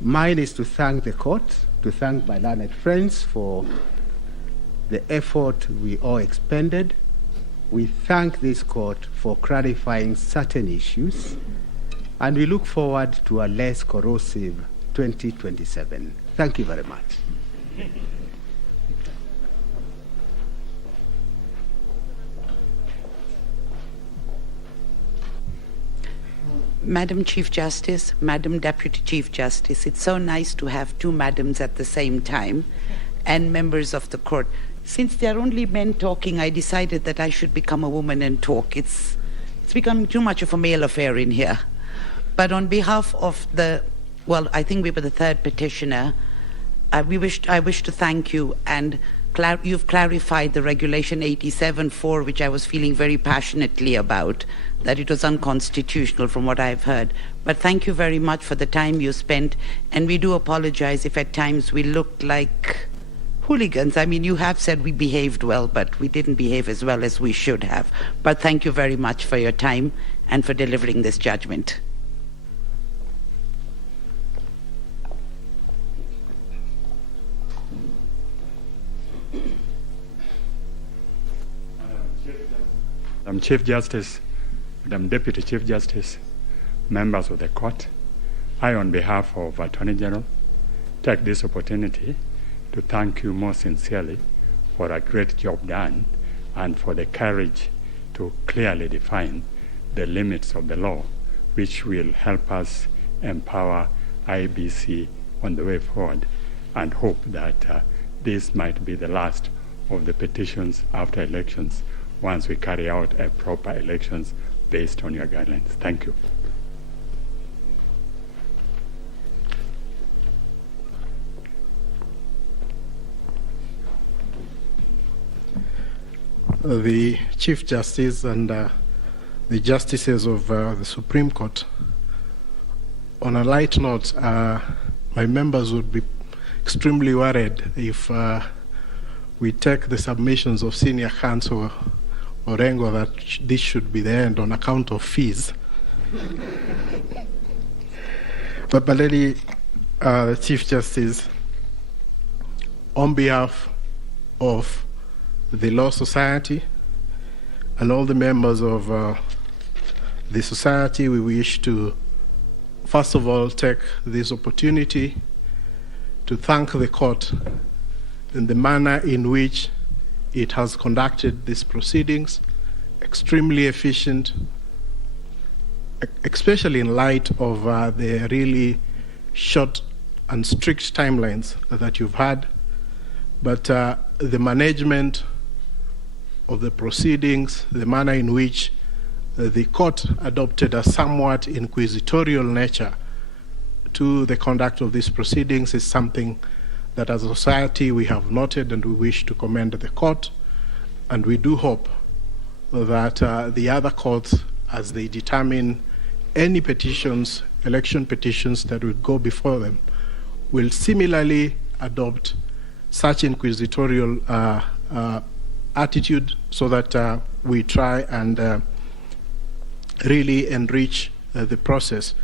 Mine is to thank the court, to thank my learned friends for the effort we all expended. We thank this court for clarifying certain issues, and we look forward to a less corrosive 2027. Thank you very much. Madam Chief Justice, Madam Deputy Chief Justice, it's so nice to have two madams at the same time, and members of the court. Since there are only men talking, I decided that I should become a woman and talk. It's becoming too much of a male affair in here. But on behalf of I think we were the third petitioner, I wish to thank you, and you've clarified the Regulation 87.4, which I was feeling very passionately about, that it was unconstitutional from what I've heard. But thank you very much for the time you spent, and we do apologize if at times we looked like hooligans. I mean, you have said we behaved well, but we didn't behave as well as we should have. But thank you very much for your time and for delivering this judgment. Madam Chief Justice, Madam Deputy Chief Justice, members of the court, I, on behalf of Attorney General, take this opportunity to thank you most sincerely for a great job done and for the courage to clearly define the limits of the law, which will help us empower IBC on the way forward, and hope that this might be the last of the petitions after elections once we carry out a proper elections based on your guidelines. Thank you. The Chief Justice and the Justices of the Supreme Court, on a light note, my members would be extremely worried if we take the submissions of Senior Counsel Orengo that this should be the end on account of fees. But Baleli, the Chief Justice, on behalf of the Law Society and all the members of the society, we wish to, first of all, take this opportunity to thank the court in the manner in which it has conducted these proceedings, extremely efficient, especially in light of the really short and strict timelines that you've had. But the management of the proceedings, the manner in which the court adopted a somewhat inquisitorial nature to the conduct of these proceedings is something that as a society we have noted, and we wish to commend the court, and we do hope that the other courts, as they determine any petitions, election petitions that will go before them, will similarly adopt such inquisitorial attitude so that we try and really enrich the process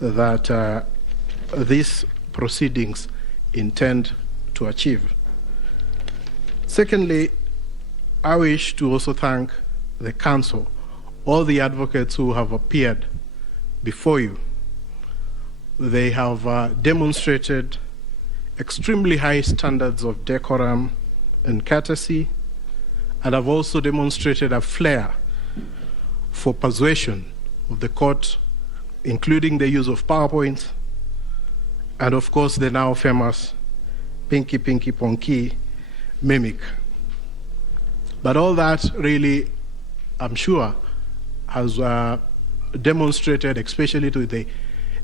that these proceedings intend to achieve. Secondly, I wish to also thank the Council, all the advocates who have appeared before you. They have demonstrated extremely high standards of decorum and courtesy, and have also demonstrated a flair for persuasion of the court, including the use of PowerPoint, and of course the now famous pinky pinky ponky mimic. But all that really, I'm sure, has demonstrated, especially to the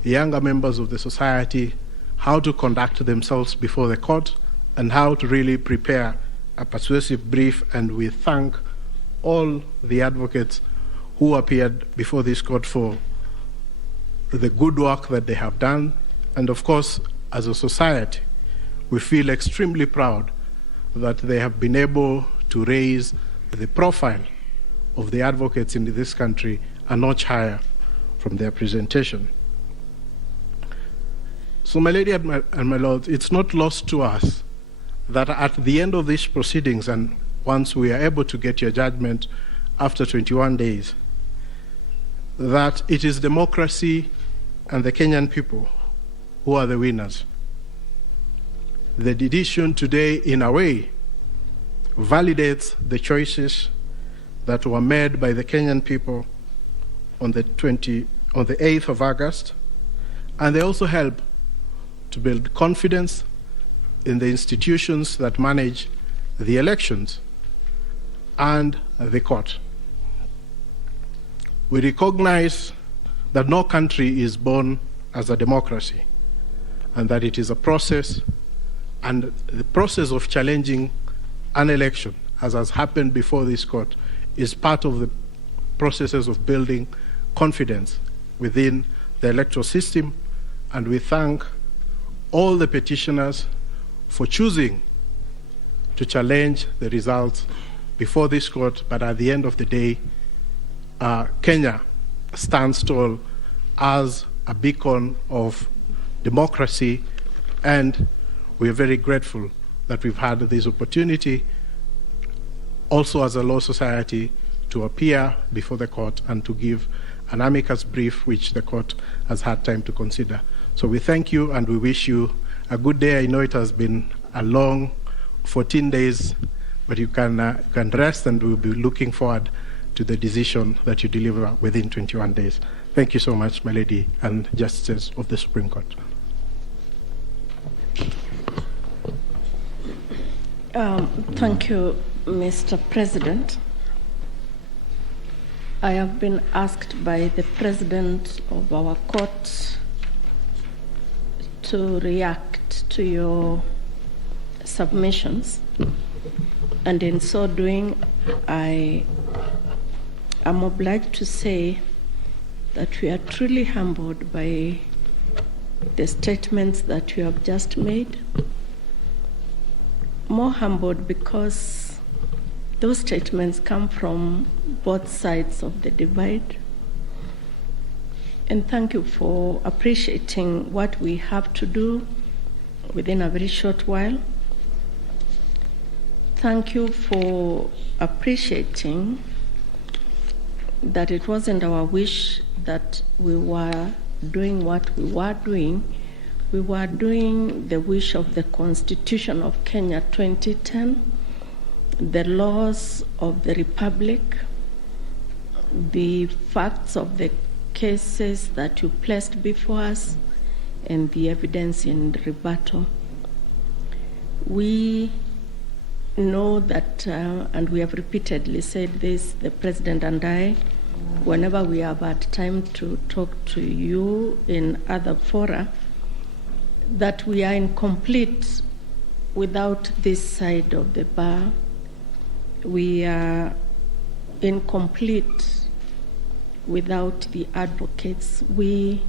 younger members of the society, how to conduct themselves before the court and how to really prepare a persuasive brief. And we thank all the advocates who appeared before this court for the good work that they have done. And of course, as a society, we feel extremely proud that they have been able to raise the profile of the advocates in this country a notch higher from their presentation. So, my lady and my lord, it's not lost to us that at the end of these proceedings, and once we are able to get your judgment after 21 days, that it is democracy and the Kenyan people who are the winners. The decision today, in a way, validates the choices that were made by the Kenyan people on the 8th of August, and they also help to build confidence in the institutions that manage the elections and the court. We recognize that no country is born as a democracy, and that it is a process, and the process of challenging an election, as has happened before this court, is part of the processes of building confidence within the electoral system. And we thank all the petitioners for choosing to challenge the results before this court. But at the end of the day, Kenya stands tall as a beacon of democracy, and we are very grateful that we've had this opportunity also as a law society to appear before the court and to give an amicus brief which the court has had time to consider. So we thank you and we wish you a good day. I know it has been a long 14 days, but you can rest, and we'll be looking forward to the decision that you deliver within 21 days. Thank you so much, my lady and justices of the Supreme Court. Thank you, Mr. President. I have been asked by the President of our court to react to your submissions, and in so doing, I am obliged to say that we are truly humbled by the statements that you have just made. More humbled because those statements come from both sides of the divide. And thank you for appreciating what we have to do within a very short while. Thank you for appreciating that it wasn't our wish that we were doing what we were doing. We were doing the wish of the Constitution of Kenya 2010, the laws of the Republic, the facts of the cases that you placed before us, and the evidence in rebuttal. We know that, and we have repeatedly said this, the President and I, whenever we have had time to talk to you in other fora, that we are incomplete without this side of the bar. We are incomplete without the advocates. We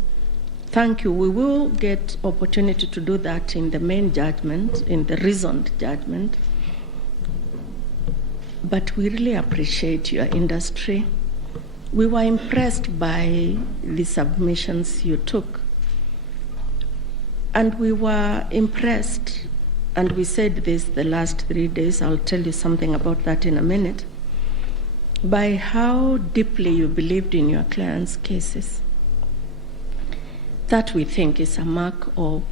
thank you. We will get opportunity to do that in the main judgment, in the reasoned judgment. But we really appreciate your industry. We were impressed by the submissions you took. And we were impressed, and we said this the last 3 days, I'll tell you something about that in a minute, by how deeply you believed in your clients' cases. That we think is a mark of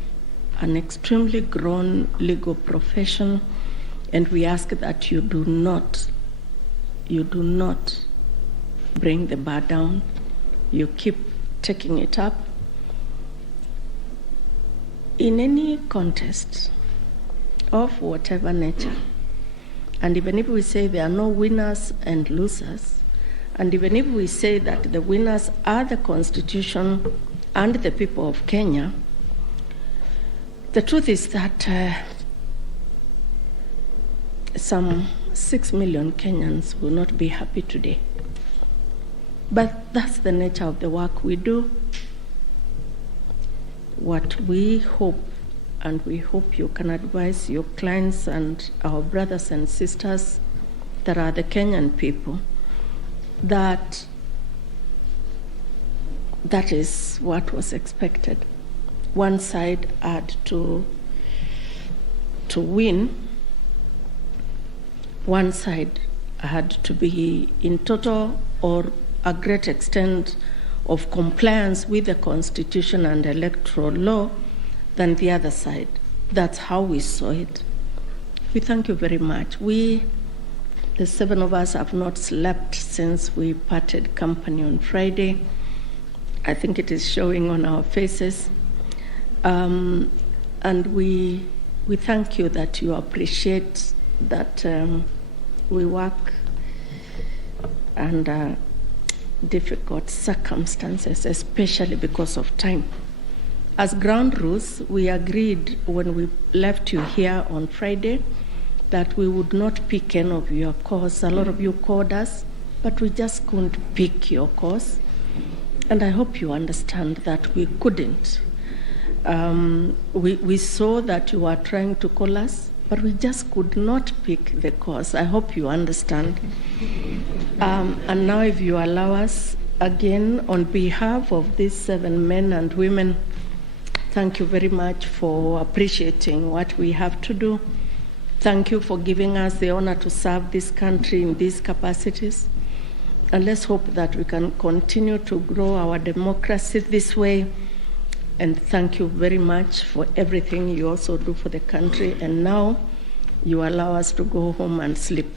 an extremely grown legal profession, and we ask that you do not bring the bar down. You keep taking it up. In any contest of whatever nature, and even if we say there are no winners and losers, and even if we say that the winners are the Constitution and the people of Kenya, the truth is that some 6 million Kenyans will not be happy today. But that's the nature of the work we do. What we hope, and we hope you can advise your clients and our brothers and sisters that are the Kenyan people, that that is what was expected. One side had to win. One side had to be in total or a great extent of compliance with the Constitution and electoral law than the other side. That's how we saw it. We thank you very much. We, the 7 of us, have not slept since we parted company on Friday. I think it is showing on our faces. And we thank you that you appreciate that we work under difficult circumstances, especially because of time. As ground rules, we agreed when we left you here on Friday that we would not pick any of your calls. A lot of you called us, but we just couldn't pick your calls. And I hope you understand that we couldn't. We saw that you were trying to call us, but we just could not pick the calls. I hope you understand. And now if you allow us, again, on behalf of these 7 men and women, thank you very much for appreciating what we have to do. Thank you for giving us the honor to serve this country in these capacities. And let's hope that we can continue to grow our democracy this way. And thank you very much for everything you also do for the country. And now you allow us to go home and sleep.